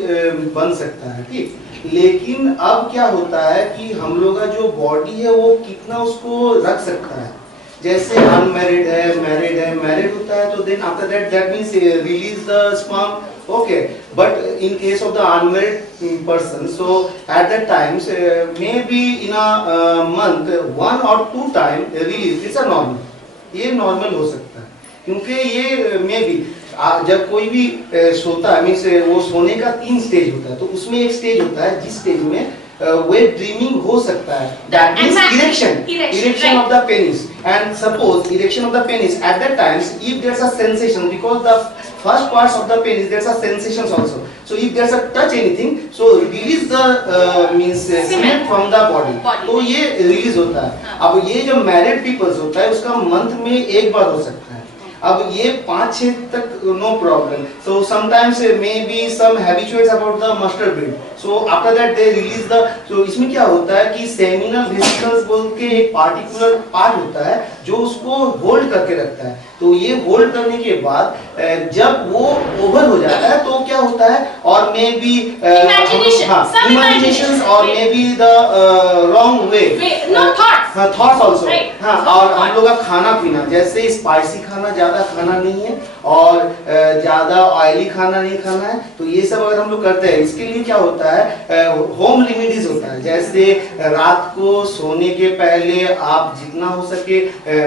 बन सकता है, ठीक? लेकिन अब क्या होता है कि हम लोग का जो बॉडी है वो कितना उसको रख सकता है। जैसे अनमैरिड है, मैरिड है, मैरिड होता है तो then after that means release the sperm, okay, but in case of the unmarried person, so at that times maybe in a month 1 or 2 time release, it's a normal, ये normal हो सकता है, क्योंकि ये maybe जब कोई भी सोता है मीन्स वो सोने का 3 स्टेज होता है, तो उसमें एक स्टेज होता है जिस स्टेज में वेट ड्रीमिंग हो सकता है. That means erection of the penis. And suppose erection of the penis at that times, if there's a sensation, because the first parts of the penis there's a sensations also. So if there's a touch anything, so release the means semen from the body. तो ये release होता है. अब ये जो married peoples होता है उसका month में एक बार हो सकता है. अब ये 5-6 तक no problem. So sometimes maybe some habituates about the masturbate. So after that they release the. So इसमें क्या होता है कि seminal vesicles बोल के एक particular part होता है जो उसको hold करके रखता है. तो ये होल्ड करने के बाद जब वो ओवर हो जाता है तो क्या होता है और मे बी इमेजिनेशन और may be the wrong way thoughts also. हाँ, और हम लोग का खाना पीना जैसे स्पाइसी खाना ज्यादा खाना नहीं है और ज्यादा ऑयली खाना नहीं खाना है. तो ये सब अगर हम लोग करते हैं इसके लिए क्या होता है होम रेमेडीज होता है. जैसे रात को सोने के पहले आप जितना हो सके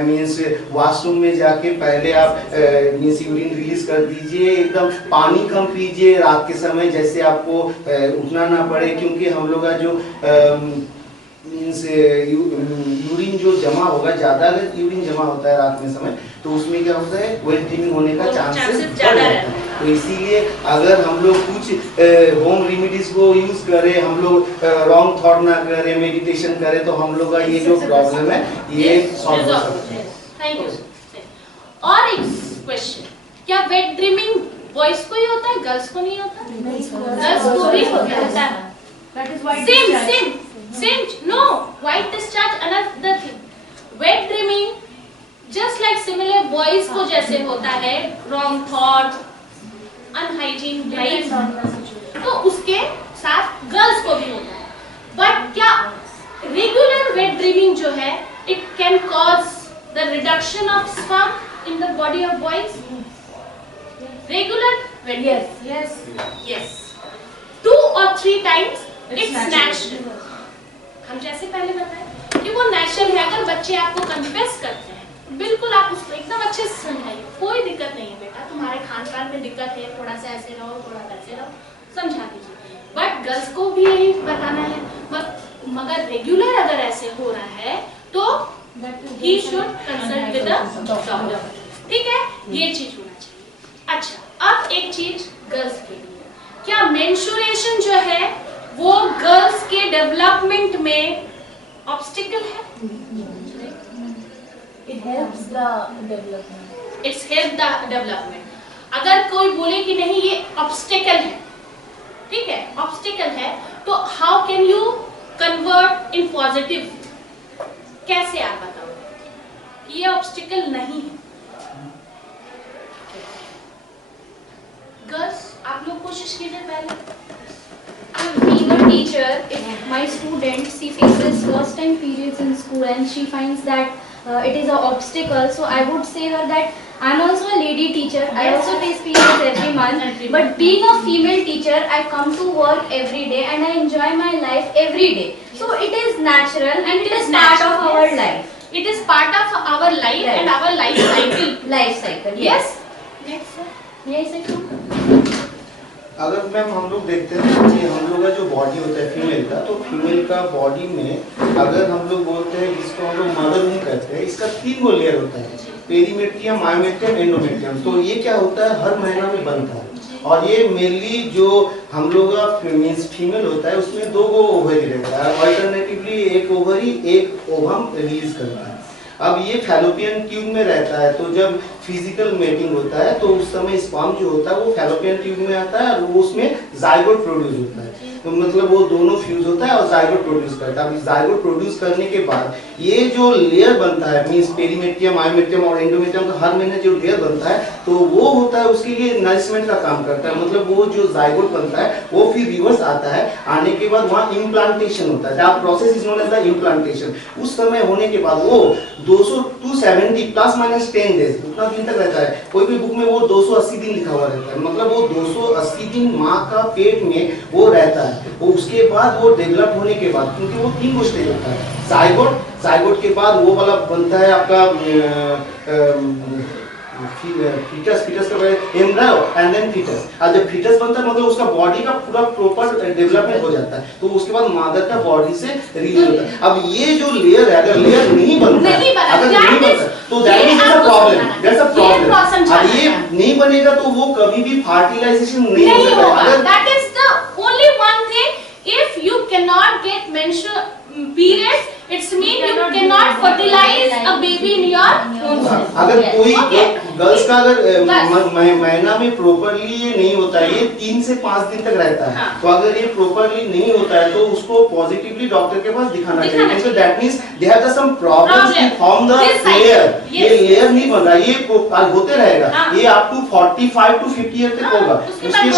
मीन्स वॉशरूम में जाके पहले आप मीन्स यूरिन रिलीज कर दीजिए. एकदम पानी कम पीजिए रात के समय जैसे आपको उठना ना पड़े क्योंकि हम लोग का जो मीन्स यूरिन जो जमा होगा ज्यादा अगर यूरिन जमा होता है रात में समय तो उसमें क्या होता है वेट ड्रीमिंग होने का चांसेस ज्यादा रहता है. तो इसीलिए अगर हम लोग कुछ होम रेमेडीज को यूज करें हम लोग रॉन्ग थॉट ना करें मेडिटेशन करें तो हम लोग का ये जो प्रॉब्लम है ये सॉल्व हो सकता है. Thank you. और एक क्वेश्चन, क्या वेट ड्रीमिंग बॉयज को ही होता है गर्ल्स को नहीं होता? गर्ल्स को भी होता है. That is white discharge. Same. No, white discharge another thing. Wet dreaming just like similar boys को जैसे होता है wrong thought, unhygiene life, तो उसके साथ गर्ल्स को भी होता है. But क्या regular wet dreaming जो है it can cause the reduction of sperm in the body of boys? Regular wet dreaming? Yes. 2 or 3 times it's natural. हम जैसे पहले बताए कि वो नेचुरल है. अगर बच्चे आपको कन्फेस करते हैं बिल्कुल आप उसको एकदम अच्छे से समझाइए कोई दिक्कत नहीं है बेटा तुम्हारे खान पान में दिक्कत है थोड़ा सा ऐसे रहो थोड़ा वैसे रहो समझा दीजिए. बट गर्ल्स को भी यही बताना है. मगर रेगुलर अगर ऐसे हो रहा है तो he should consult with the doctor. ठीक है, ये चीज होना चाहिए. अच्छा, अब एक चीज गर्ल्स के लिए, क्या मेंस्ट्रुएशन जो है वो गर्ल्स के डेवलपमेंट में ऑब्स्टिकल है? It helps the development. It's help the development. अगर कोई बोले कि नहीं ये ऑब्स्टिकल है, ठीक है, ऑब्स्टिकल है, तो how can you convert in positive? कैसे आप बताओ ये ऑब्स्टिकल नहीं है? गर्ल्स आप लोग कोशिश कीजिए पहले. Being a teacher, if my student she faces first time periods in school and she finds that it is an obstacle, so I would say her that I'm also a lady teacher. I also face periods every month. But being a female teacher, I come to work every day and I enjoy my life every day. So it is natural and it is part of our life. It is part of our life and our life cycle. Life cycle. Yes. Next sir. Yes, sir. अगर मैम हम लोग देखते हैं कि हम लोग का जो बॉडी होता है फीमेल का, तो फीमेल का बॉडी में अगर हम लोग बोलते हैं जिसको हम लोग मदर वूम कहते हैं, इसका 3 गो लेयर होता है, पेरीमेट्रियम, मायोमेट्रियम, एंडोमेट्रियम. तो ये क्या होता है हर महीना में बनता है और ये मेनली जो हम लोग का मीन्स फीमेल होता है उसमें 2 गो ओवरी रहता है. ऑल्टरनेटिवली एक ओवरी एक ओवम रिलीज करता है. अब ये फैलोपियन ट्यूब में रहता है तो जब फिजिकल मेटिंग होता है तो उस समय स्पर्म जो होता है वो फैलोपियन ट्यूब में आता है और वो उसमें जाइगोट प्रोड्यूस होता है. तो मतलब वो दोनों फ्यूज होता है और जाइगोट प्रोड्यूस करता है. अब जाइगोट प्रोड्यूस करने के बाद ये जो लेयर बनता है मींस पेरीमेट्रियम, मायोमेट्रियम और एंडोमेट्रियम का हर महीने जो लेयर बनता है तो वो होता है उसके लिए नरिशमेंट का काम करता है. मतलब वो जो जाइगोट बनता है वो फिर रिवर्स आता है. आने के बाद वहाँ इम्प्लांटेशन होता है. That process is known as the implantation. उस समय होने के बाद वो 270 प्लस माइनस 10 डेज उतना दिन तक रहता है. कोई भी बुक में वो 280 दिन लिखा हुआ रहता है. मतलब वो 280 दिन माँ का पेट में वो रहता है. वो उसके बाद वो डेवलप होने के बाद क्योंकि वो 3 स्टेज होता है. जाइगोट के बाद वो वाला बनता है आपका फीटस का एम्ब्रायो एंड देन फीटस। और जब फीटस बनता है मतलब उसका बॉडी का पूरा प्रॉपर डेवलपमेंट हो जाता है, तो उसके बाद मदर का बॉडी से रिलीज होता है। अब ये जो लेयर है, अगर लेयर नहीं बनता है, अगर नहीं बनता है, तो that means it's a problem, that's a problem. और ये नहीं बनेगा तो वो कभी भी फर्टिलाइजेशन नहीं हो सकता। That is the only one thing, if you cannot get menstrual periods, it's mean you cannot fertilize a baby in your womb. अगर कोई गर्ल्स का अगर महीना में प्रॉपरली ये नहीं होता है, ये 3 से 5 दिन तक रहता है, तो अगर ये प्रॉपरली नहीं होता है तो उसको पॉजिटिवली डॉक्टर के पास दिखाना चाहिए। So that means they have some problems to form the layer. ये लेयर नहीं बन रहा, ये होते रहेगा, ये आप टू 45 to 50 ईयर तक होगा। उसके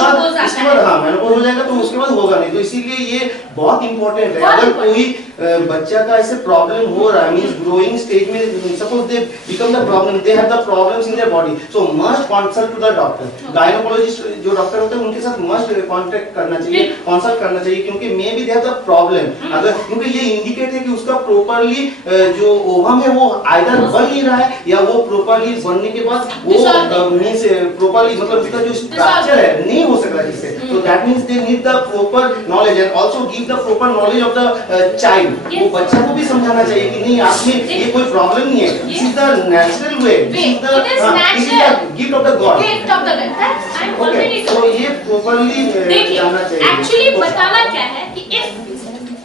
बाद हाँ मेनोपॉज हो जाएगा, तो उसके बाद होगा नहीं। तो इसीलिए ये बहुत इंपॉर्टेंट है। अगर कोई बच्चा का ऐसे प्रॉब्लम हो रहा है, मींस ग्रोइंग स्टेज में, suppose they become the problem, they have the problems in their body, so must consult to the doctor. Gynaecologist जो डॉक्टर होते हैं उनके साथ मस्ट कांटेक्ट करना चाहिए, कंसल्ट करना चाहिए, क्योंकि may be they have the problem. अगर क्योंकि ये इंडिकेट है कि उसका प्रॉपर्ली जो ओवम है वो आइदर बन नहीं रहा है, या वो प्रॉपर्ली बनने के बाद वो मींस प्रॉपर्ली मतलब उसका जो स्ट्रक्चर है नहीं हो सक रहा जिससे। तो that means they need the proper knowledge and also give the proper knowledge of the child. वो बच्चा को भी समझाना चाहिए कि नहीं आप में ये कोई प्रॉब्लम नहीं है, this is the natural way, this is the gift of the God, gift of the God. I am already तो ये प्रॉपर्ली जानना चाहिए। एक्चुअली बताना क्या है कि इफ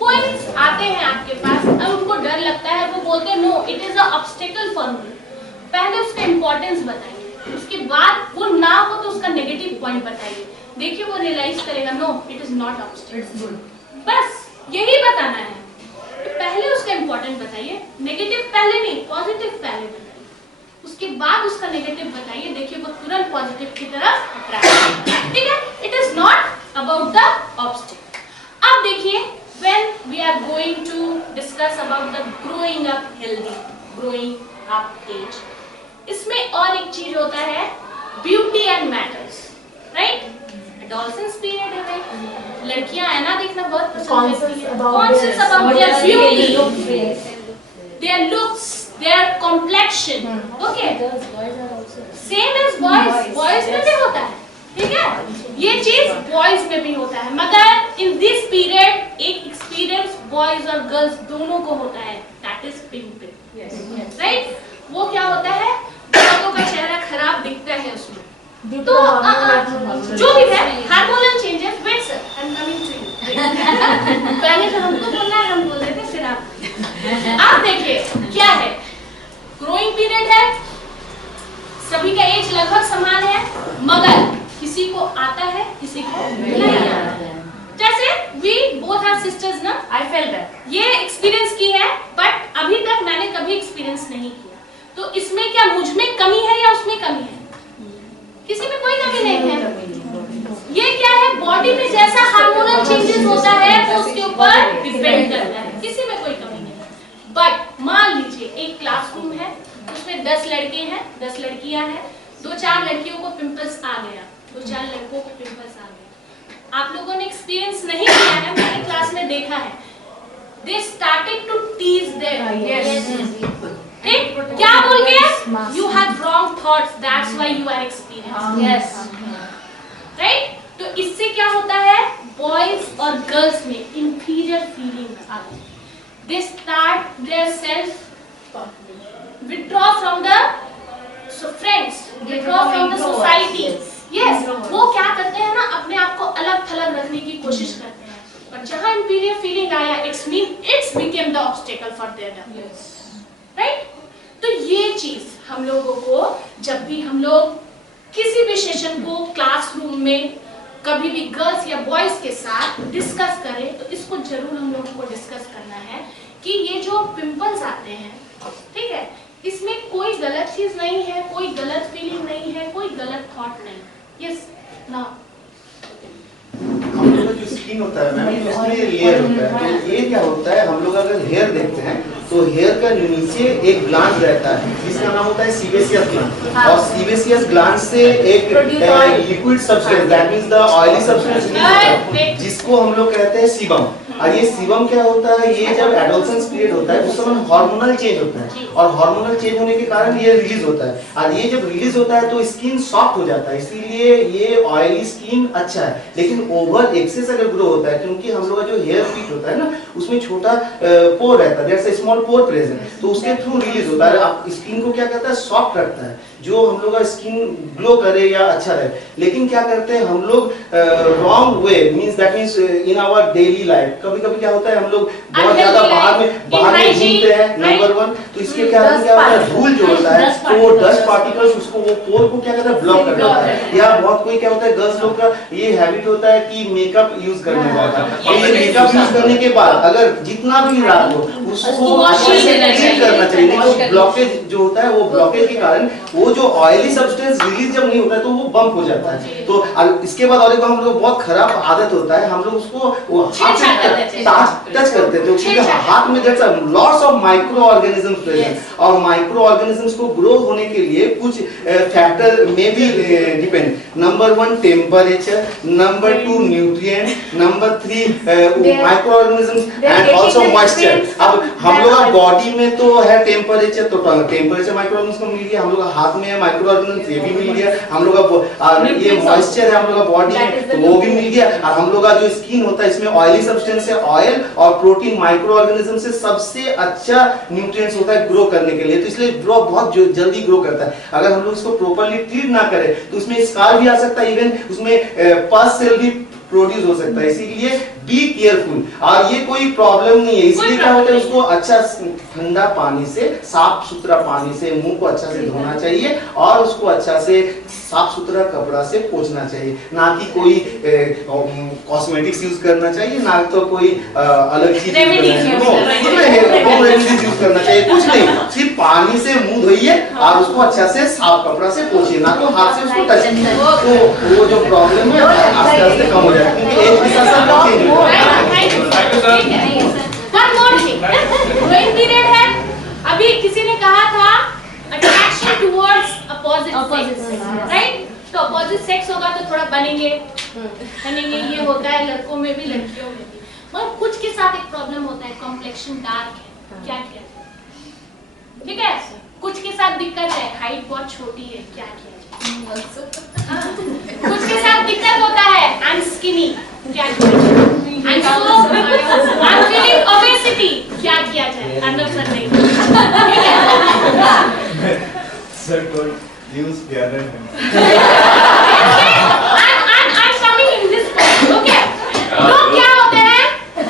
कोई आते हैं आपके पास और उनको डर लगता है, वो बोलते हैं no it is a obstacle for me, पहले उसका इंपॉर्टेंस बताइए, उसके बाद वो ना हो तो उसका नेगेटिव पॉइंट बताइए। देखिए वो रियलाइज करेगा no it is not obstacle, बस यही बताना है। तो पहले उसका इंपॉर्टेंट बताइए, नेगेटिव पहले नहीं, पॉजिटिव पहले बताइए, उसके बाद उसका नेगेटिव बताइए। देखिए वो तुरंत पॉजिटिव की तरफ अट्रैक्ट, ठीक है। It is not about the obstacle. अब देखिए when we are going to discuss about the growing up healthy, growing up age, इसमें और एक चीज होता है beauty and matters, right? Adolescence period है भाई, लड़कियां है ना देखना बहुत पसंद करती हैं, conscious about their beauty, their looks, their complexion, okay? Same as boys में भी होता है, ठीक है, ये चीज बॉयज में भी होता है, मगर इन दिस पीरियड एक एक्सपीरियंस बॉयज और गर्ल्स दोनों को होता है, दैट इज पिंपल, राइट? वो क्या होता है, लोगों का चेहरा खराब दिखता है उसमें, तो जो भी है hormonal changes. Wait sir, I am coming to you. पहले तो हमको बोलना है, हम बोल रहे थे, फिर आप देखिए क्या है, ग्रोइंग पीरियड है, सभी का एज लगभग समान है, मगर किसी को आता है किसी को नहीं आता है। जैसे we both are sisters ना, I felt that, ये एक्सपीरियंस की है, बट अभी तक मैंने कभी एक्सपीरियंस नहीं किया, तो इसमें क्या मुझ में कमी है या उसमें कमी है? किसी में कोई कमी नहीं है। ये क्या है, बॉडी में जैसा हार्मोनल चेंजेस होता है तो उसके ऊपर डिपेंड करता है, किसी में कोई कमी नहीं। बट मान लीजिए एक क्लासरूम है, उसमें 10 लड़के हैं, 10 लड़कियां हैं, 2-4 लड़कियों को पिंपल्स आ गया, 2-4 लड़कों को पिंपल्स आ गया। आप लोगों ने एक्सपीरियंस नहीं किया है, मैंने क्लास में देखा है, they started to tease them, yes, ठीक, क्या बोल के, you have wrong thoughts, that's why you are experiencing, yes, right? तो इससे क्या होता है, बॉयज और गर्ल्स में inferior feeling आती है, they start their self withdraw from the friends, withdraw from the society, yes, वो क्या करते हैं ना, अपने आप को अलग थलग रखने की कोशिश करते हैं, और जहाँ inferior feeling आया, it's became the obstacle for their development, right? तो ये चीज हम लोगों को, जब भी हम लोग किसी भी सेशन को क्लासरूम में कभी भी गर्ल्स या बॉयज के साथ डिस्कस करें, तो इसको जरूर हम लोगों को डिस्कस करना है कि ये जो पिंपल्स आते हैं, ठीक है, इसमें कोई गलत चीज नहीं है, कोई गलत फीलिंग नहीं है, कोई गलत थॉट नहीं। यस ना, हम लोग का जो स्किन होता है मैम, उसमें लेयर होता है, तो ये क्या होता है, हम लोग अगर हेयर देखते हैं तो हेयर का नीचे एक ग्लैंड रहता है जिसका नाम होता है सीबेसियस ग्लैंड, और सीबेसियस ग्लैंड से एक liquid substance, that means the oily substance, जिसको हम लोग कहते हैं सीबम, और ये शिवम क्या होता है, ये जब एडोलसेंस पीरियड होता है उस समय हार्मोनल चेंज होता है और हार्मोनल चेंज होने के कारण ये रिलीज होता है और ये जब रिलीज होता है तो स्किन सॉफ्ट हो जाता है, इसीलिए ये ऑयली स्किन अच्छा है। लेकिन ओवर एक्सेस अगर ग्रो होता है, क्योंकि हम लोग का जो हेयर पीट होता है ना उसमें छोटा पोर रहता है, there is small pore present, तो उसके थ्रू रिलीज होता है। आप स्किन को क्या करता है, सॉफ्ट रखता है, जो हम लोग का स्किन ग्लो करे या अच्छा रहे। लेकिन क्या करते हैं हम लोग wrong way, means that means in our daily life कभी कभी क्या होता है हम लोग बहुत ज्यादा बाहर में घूमते हैं, नंबर 1, तो इसके कारण क्या होता है धूल जो होता है तो वो डस्ट पार्टिकल्स उसको वो पोर को क्या करता है ब्लॉक कर देता है। या बहुत कोई क्या होता है गर्ल्स लोग का ये हैबिट होता है कि मेकअप यूज करने का, और ये मेकअप यूज करने के बाद अगर जितना भी रात हो उसको क्लीन करना चाहिए, नहीं तो ब्लॉकेज जो होता है वो ब्लॉकेज के कारण वो जो ऑयली सब्सटेंस रिलीज जब नहीं होता है तो वो बम्प हो जाता है। तो इसके बाद और एक हम लोग बहुत खराब आदत होता है, हम लोग उसको वो हाथ से टच करते हैं, क्योंकि हाथ में there are lots of micro organisms present, और माइक्रो ऑर्गेनिजम्स को ग्रो होने के लिए कुछ फैक्टर में भी depend. Number 1 temperature, number 2 nutrient, number 3 micro organisms and also moisture. अब हम लोग का बॉडी में तो है टेम्परेचर, तो टेम्परेचर माइक्रो ऑर्गेनिजम्स को मिल गया, हम लोग का हाथ में है माइक्रो ऑर्गेनिजम्स ये भी मिल गया, हम लोग का ये मॉइस्चर है हम लोग का बॉडी में तो वो भी मिल गया, और हम लोग का जो स्किन होता है इसमें ऑयली सब्सटेंस है, ऑयल और प्रोटीन माइक्रो ऑर्गेनिज्म से सबसे अच्छा न्यूट्रिएंट्स होता है ग्रो करने के लिए, तो इसलिए ग्रो बहुत जल्दी ग्रो करता है। अगर हम लोग इसको प्रॉपर्ली ट्रीट ना करें तो उसमें स्कार भी आ सकता है, इवन उसमें पस सेल भी प्रोड्यूस हो सकता है, इसीलिए बी केयरफुल। और ये कोई प्रॉब्लम नहीं है, इसलिए क्या होता है उसको अच्छा ठंडा पानी से, साफ सुथरा पानी से मुंह को अच्छा से धोना चाहिए और उसको अच्छा से साफ सुथरा कपड़ा से पोंछना चाहिए, ना कि कोई कॉस्मेटिक्स यूज करना चाहिए, ना तो कोई अलग चीज यूज करना चाहिए, कुछ नहीं, सिर्फ पानी से मुंह धोइए और उसको अच्छा से साफ कपड़ा से पोंछिए, ना तो हाथ से उसको टच कीजिए, तो वो जो प्रॉब्लम है आस्ते आस्ते कम हो जाएगा, क्योंकि एज के साथ साथ चेंज हो जाएगा। अभी किसी ने कहा था attraction towards opposite sex, right? तो अपोजिट सेक्स होगा तो थोड़ा बनेंगे, ये होता है लड़कों में भी लड़कियों में भी, मगर कुछ के साथ एक प्रॉब्लम होता है, कॉम्प्लेक्शन डार्क है, क्या किया जाए? ठीक है, कुछ के साथ दिक्कत है, हाइट बहुत छोटी है, क्या किया जाए? कुछ के साथ दिक्कत होता है, आई एम स्किनी, क्या किया जाए? आई एम फीलिंग ओबेसिटी, क्या किया जाए? अर्नब सर नहीं, ठीक है? Sir told use deodorant. I'm coming in this point, okay? लोग क्या होते हैं,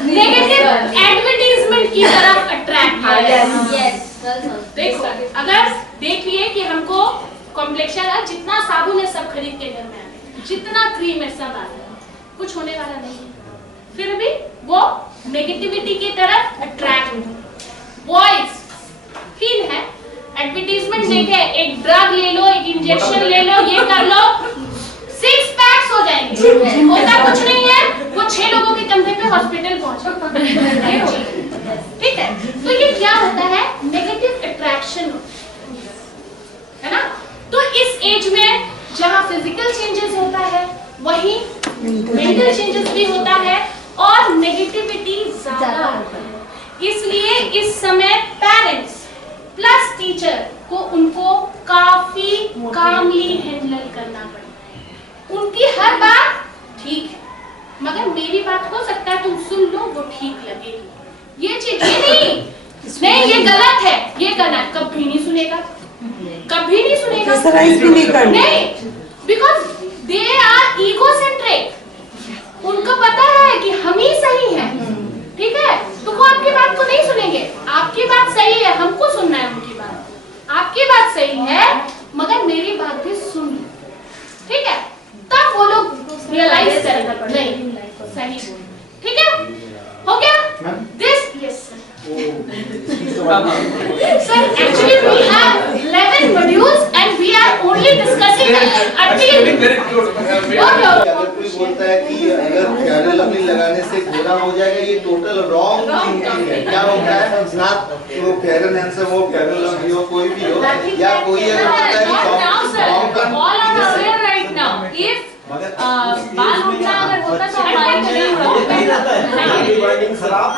नेगेटिव एडवर्टाइजमेंट की तरफ अट्रैक्ट होते हैं। Yes. देखो, अगर देखिए कि हमको कॉम्प्लेक्शन है, जितना साबुन है सब खरीद के घर में आ गए, जितना क्रीम है सब आ गया, कुछ होने वाला नहीं है, फिर भी वो नेगेटिविटी की तरफ अट्रैक्ट। बॉयज फील है, एडवर्टाइजमेंट देखे, एक ड्रग ले लो, एक इंजेक्शन ले लो, ये कर लो, 6 पैक्स हो जाएंगे, होता कुछ नहीं है, वो 6 लोगों के कंधे पे हॉस्पिटल पहुंचे, ठीक है? तो ये क्या होता है, नेगेटिव अट्रैक्शन है ना? तो इस एज में जहाँ फिजिकल चेंजेस होता है वहीं मेंटल चेंजेस भी होता है और नेगेटिविटी ज्यादा होता है, इसलिए इस समय पेरेंट्स प्लस टीचर को उनको काफी कामली हैंडल करना पड़ता है। उनकी हर बात ठीक है, मगर मेरी बात हो सकता है तुम सुन लो, वो ठीक लगेगी, ये चीज ये नहीं ये गलत है, ये करना, कभी नहीं सुनेगा, कभी नहीं सुनेगा, नहीं, बिकॉज दे आर ईगोसेंट्रिक, उनको पता है कि हम ही सही है, ठीक है? तो वो आपकी बात को नहीं सुनेंगे, आपकी बात सही है, हमको सुनना है उनकी बात, आपकी बात सही है मगर मेरी बात भी सुन लो, ठीक है? तब वो लोग रियलाइज करेंगे नहीं सही, ठीक है? हो गया this? Yes sir, actually we have 11 modules and we are only discussing until अगर कोई बोलता है कि अगर फेयर लवली लगाने से गोरा हो जाएगा, ये टोटल रॉन्ग थिंकिंग है। क्या होता है ना, वो फेयर एंड हैंडसम हो, फेयर लवली हो, कोई भी हो, या कोई अगर बोलता है कि all are aware right now, if बाल उठना अगर होता तो हमारे नहीं रहता है हैंडराइटिंग खराब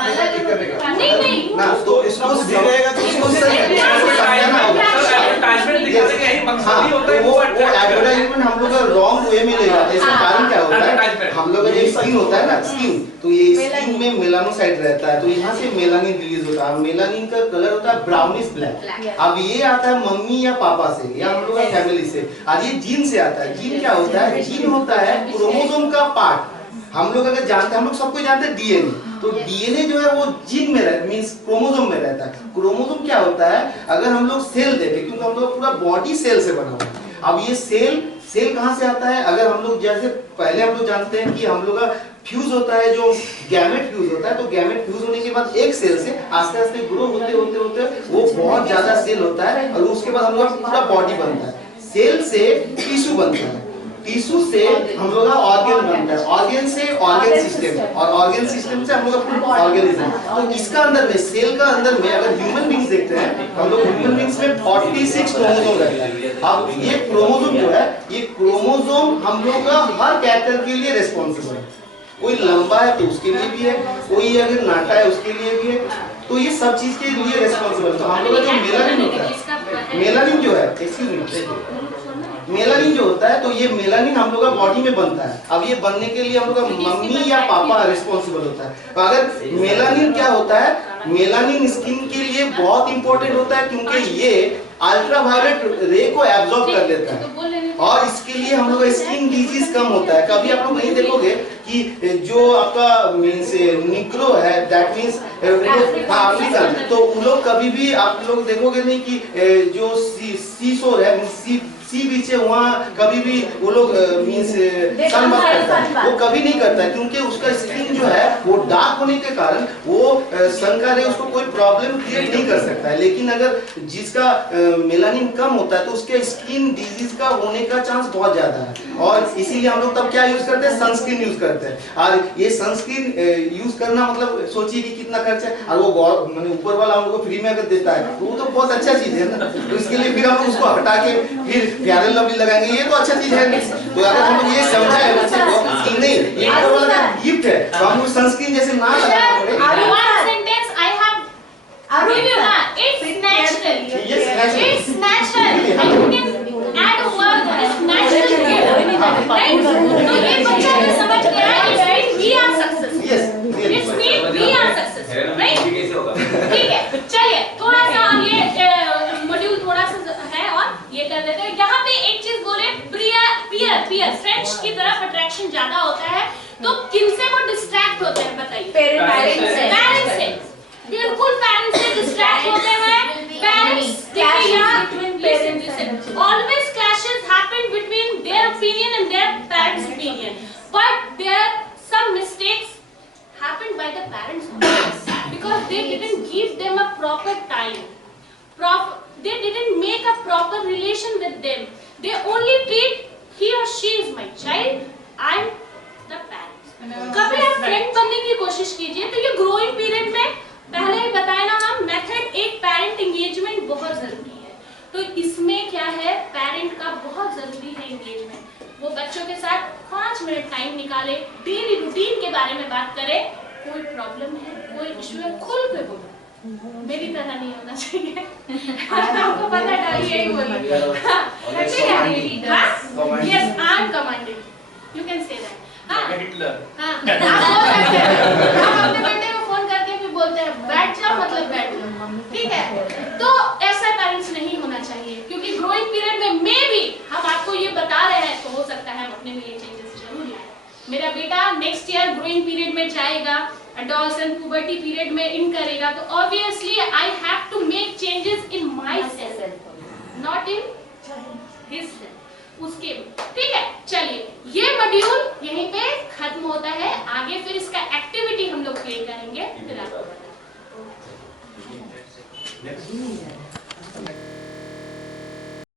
नहीं ना, तो इसको रहेगा तो इसको समझाना होगा। एडवर्टाइजमेंट दिखाने का यही मकसद ही होता है वो एडवर्टाइजमेंट हम लोग का रॉन्ग वे में ले जाते हैं। इसका कारण क्या होता है, हम लोग का जो स्किन होता है ना, स्किन, तो ये स्किन में मेलानोसाइट रहता है, तो यहाँ से मेलानिन रिलीज होता है। मेलानिन का कलर होता है ब्राउनिश ब्लैक। अब ये आता है मम्मी या पापा से या हम लोग का फैमिली से। आज ये जीन से आता है। जीन क्या होता है, जीन होता है क्रोमोसोम का पार्ट। हम लोग अगर जानते हैं, हम लोग सबको जानते हैं डीएनए, तो डीएनए जो है वो जीन में रहता है, मींस क्रोमोसोम में रहता है। क्रोमोसोम क्या होता है, अगर हम लोग सेल देखें, क्योंकि हम लोग पूरा बॉडी सेल से बना हुआ है। अब ये सेल कहाँ से आता है, अगर हम लोग जैसे पहले हम लोग जानते हैं कि हम लोग का फ्यूज होता है, जो गैमेट फ्यूज होता है, तो गैमेट फ्यूज होने के बाद एक सेल से आस्ते आस्ते ग्रो होते होते होते वो बहुत ज्यादा सेल होता है, और उसके बाद हम लोग का पूरा बॉडी बनता है। सेल से टिश्यू बनता है, टिश्यू से हम लोग का ऑर्गन बनता है, ऑर्गन से ऑर्गन सिस्टम, और ऑर्गन सिस्टम से हम लोग का फुल ऑर्गेनिज्म। तो इसका अंदर में, सेल का अंदर में अगर ह्यूमन बींग्स देखते हैं, हम लोग ह्यूमन बींग्स में 46 क्रोमोसोम रहता है। अब ये क्रोमोसोम जो है, ये क्रोमोसोम हम लोग का हर कैरेक्टर के लिए रिस्पॉन्सिबल है। कोई लंबा है तो उसके लिए भी है, कोई अगर नाटा है उसके लिए भी है, तो ये सब चीज के लिए रिस्पॉन्सिबल है। तो हम लोग का जो मेलानिन होता है, मेलानिन जो है, एक्सक्यूज मी, मेलानिन जो होता है, तो ये मेलानिन हम लोग का बॉडी में बनता है। अब ये बनने के लिए हम लोग का मम्मी या पापा रिस्पॉन्सिबल होता है। तो अगर मेलानिन क्या होता है, मेलानिन स्किन के लिए बहुत इंपॉर्टेंट होता है, क्योंकि ये अल्ट्रावायलेट रे को एब्जॉर्ब कर लेता है, और इसके लिए हम लोग का स्किन डिजीज कम होता है। कभी आप लोग नहीं देखोगे कि जो आपका मीन्स निग्रो है, दैट मीन्स अफ्रीकन, तो वो लोग कभी भी आप लोग देखोगे नहीं कि जो सीशोर है, सी बीच है, वहाँ कभी भी वो लोग मीन्स सनबाथ करता है, वो कभी नहीं करता है, क्योंकि उसका स्किन जो है वो डार्क होने के कारण वो सन का रे उसको कोई प्रॉब्लम क्रिएट नहीं कर सकता है। लेकिन अगर जिसका मेलानिन कम होता है तो उसके स्किन डिजीज का होने का चांस बहुत ज्यादा है, और इसीलिए हम लोग तब क्या यूज करते हैं, सनस्क्रीन यूज करते हैं। और ये सनस्क्रीन यूज करना मतलब सोचिए कि कितना खर्चा है, और वो मैंने ऊपर वाला हम लोग को फ्री में अगर देता है तो वो तो बहुत अच्छा चीज है ना। तो इसके लिए फिर हम उसको हटा के फिर प्यारे लवली लगाएंगे, ये तो अच्छा चीज है नहीं। तो अगर हम लोग ये समझा है बच्चे को कि नहीं, ये ऊपर वाला गिफ्ट है, तो हम लोग सनस्क्रीन जैसे ना लगाना पड़े। It's natural. Yes, natural. It's natural. And you can add a word, it's natural gift. Right? तो ये बच्चा ने समझ गया है, it means we are successful. Yes. It means we are successful. Right? ठीक है, चलिए थोड़ा सा ये मॉड्यूल थोड़ा सा है और ये कर देते हैं। यहाँ पे एक चीज बोले, पीयर फ्रेंड्स की तरफ अट्रैक्शन ज्यादा होता है, तो किनसे वो डिस्ट्रैक्ट होते हैं बताइए? पेरेंट्स से। बिल्कुल पेरेंट्स से डिस्ट्रैक्ट होते हैं। Parents always clashes happen between their opinion and their parents' opinion, but there are some mistakes happened by the parents because they didn't give them a proper time. They didn't make a proper relation with them. They only treat he or she is my child, I'm the parents. कभी आप फ्रेंड बनने की कोशिश कीजिए। तो ये ग्रोइंग पीरियड में पहले ही बताया ना हम, मेथड एक पेरेंट एंगेजमेंट बहुत जरूरी है। तो इसमें क्या है, पेरेंट का बहुत जरूरी है एंगेजमेंट। वो बच्चों के साथ 5 मिनट टाइम निकाले, डेली रूटीन के बारे में बात करे, कोई प्रॉब्लम है, कोई इशू है, खुल के बोलो। मेरी तरह नहीं होना चाहिए। आपको पता है यही बोली। Yes, I'm commanding. You can say that. हाँ, आप अपने बेटे को फोन करके भी बोलते हैं बैठ जाओ, मतलब बैठ जाओ, ठीक है। तो ऐसा पेरेंट्स नहीं होना चाहिए, क्योंकि ग्रोइंग पीरियड में मे भी हम आपको ये बता रहे हैं, तो हो सकता है हम अपने में ये चेंजेस जरूर लाएं। मेरा बेटा नेक्स्ट ईयर ग्रोइंग पीरियड में जाएगा, adolescent puberty पीरियड में इन करेगा, तो obviously I have to make changes in myself, not in his self. उसके ठीक है। चलिए ये मॉड्यूल यहीं पे खत्म होता है, आगे फिर इसका एक्टिविटी हम लोग प्ले करेंगे, फिर आपको